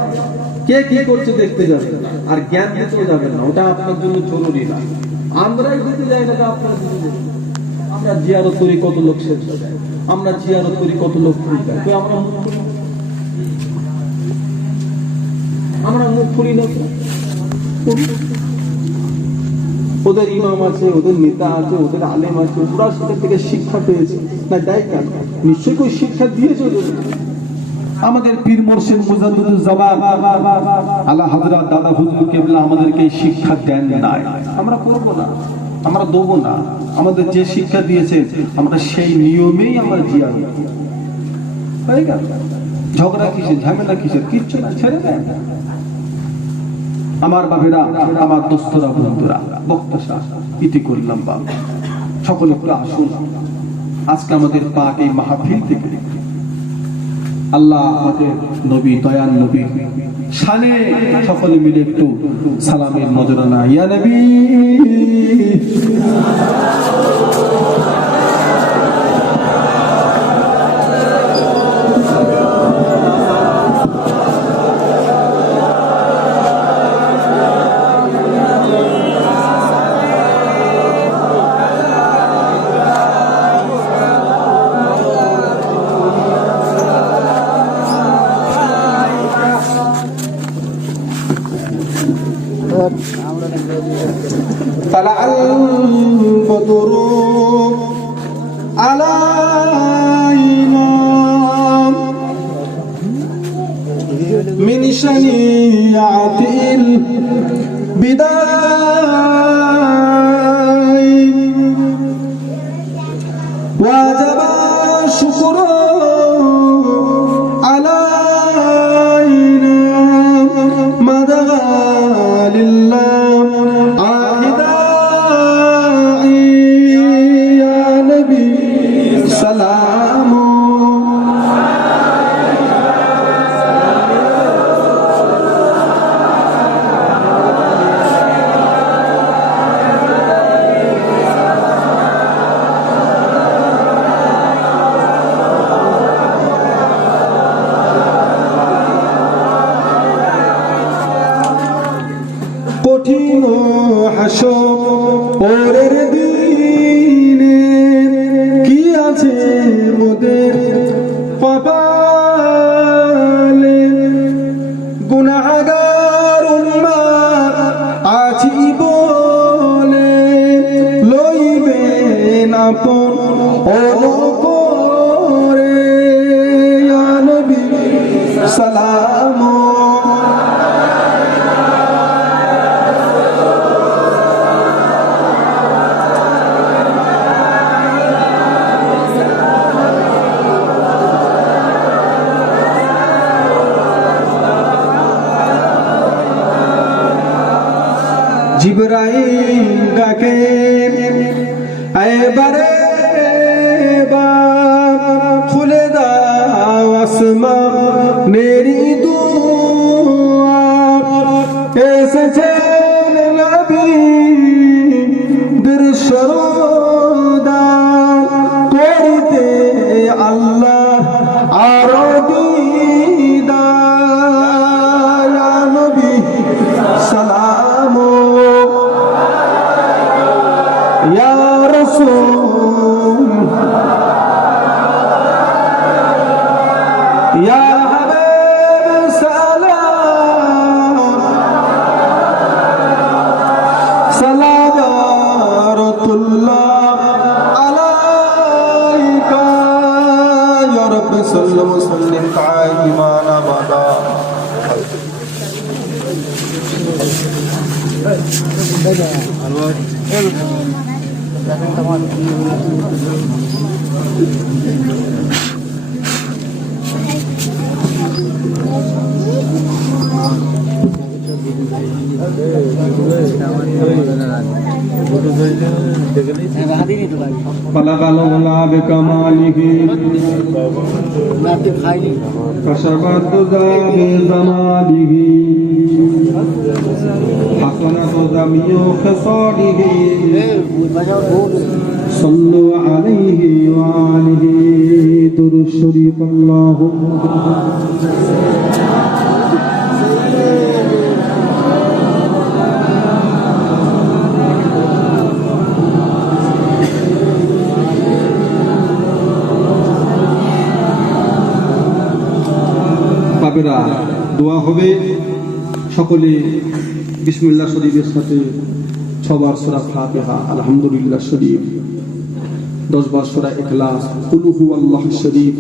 কে কি করছে দেখতে যাবে, আর জ্ঞান দিতেও যাবেন না, ওটা আপনার জন্য জরুরি না। আমরাই দিতে যাই না, আপনারা দিতে যাবেন। আমরা জিয়ারত করি কত লোক শেষ হয়ে যায়, আমরা জিয়ারত করি কত লোক ফুল যায়, আমরা মুখ খুলি না। ওদের ইমাম আছে, ওদের নেতা আছে, ওদের আলেম আছে, ওরা সেখান থেকে শিক্ষা পেয়েছে না, দেয় কেন? নিশ্চয়ই કોઈ শিক্ষা দিয়েছে ওদের। আমাদের পীর মুর্শিদ মুজাদ্দিদুল জামান আলা হযরত দাদা হুজুর কেবলা আমাদেরকে শিক্ষা দেন নাই, আমরা করব না, আমরা দেব না। আমাদের যে শিক্ষা দিয়েছে আমরা সেই নিয়মেই আমরা জিয়ারত করি। হয়ে গেল, ঝগড়া কিসের, ঝামেলা কিসের, কিচ্ছু না, ছেড়ে দেন। আমার বাবেরা, আমার দোস্তরা, বন্ধুরা, বক্তা ইতি করলাম বাবা, সকলে একটু আসুন। আজকে আমাদের পাক এই মাহফিল থেকে আল্লাহ আমাদের নবী, দয়াল নবী শানে সকলে মিলে একটু সালামের নজরানা। ইয়া নবী طلع البدر علينا من شنيعة البداية وجب الشكر علينا مدى لله কঠিন হাসরের দিনে কি আছে মোদের কপালে, গুনাহগার উম্মত আছি বলে লইবেন আপন করে। ইয়া নবী সালাম জিবরাইল ডাকে এবারে बार खुले दाओ आसमां मेरी दुआ ऐसे चैन नबी दिरशरोदा करते अल्लाह आरो दीदार या नबी सलामो या रसूल या हबीब सलाम सलावतुल्लाह अलैका या रब्बी सल्लि व सल्लिम काइमान अबदा। फलकलहुल्लाह बिकमालिही कशफत बिजमालिही हसनत जमीउ खसालिही सल्लु अलैहि व आलिही दुरूद शरीफ अल्लाहुम्मा পাপেরা দোয়া হবে সকলে বিসমিল্লাহ শরীফের সাথে 6 বার সূরা ফাতিহা আলহামদুলিল্লাহ শরীফ 10 বার সূরা ইখলাস কুল হু আল্লাহু শরীফ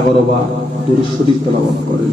11 বার দুরূদ শরীফ তেলাওয়াত করেন।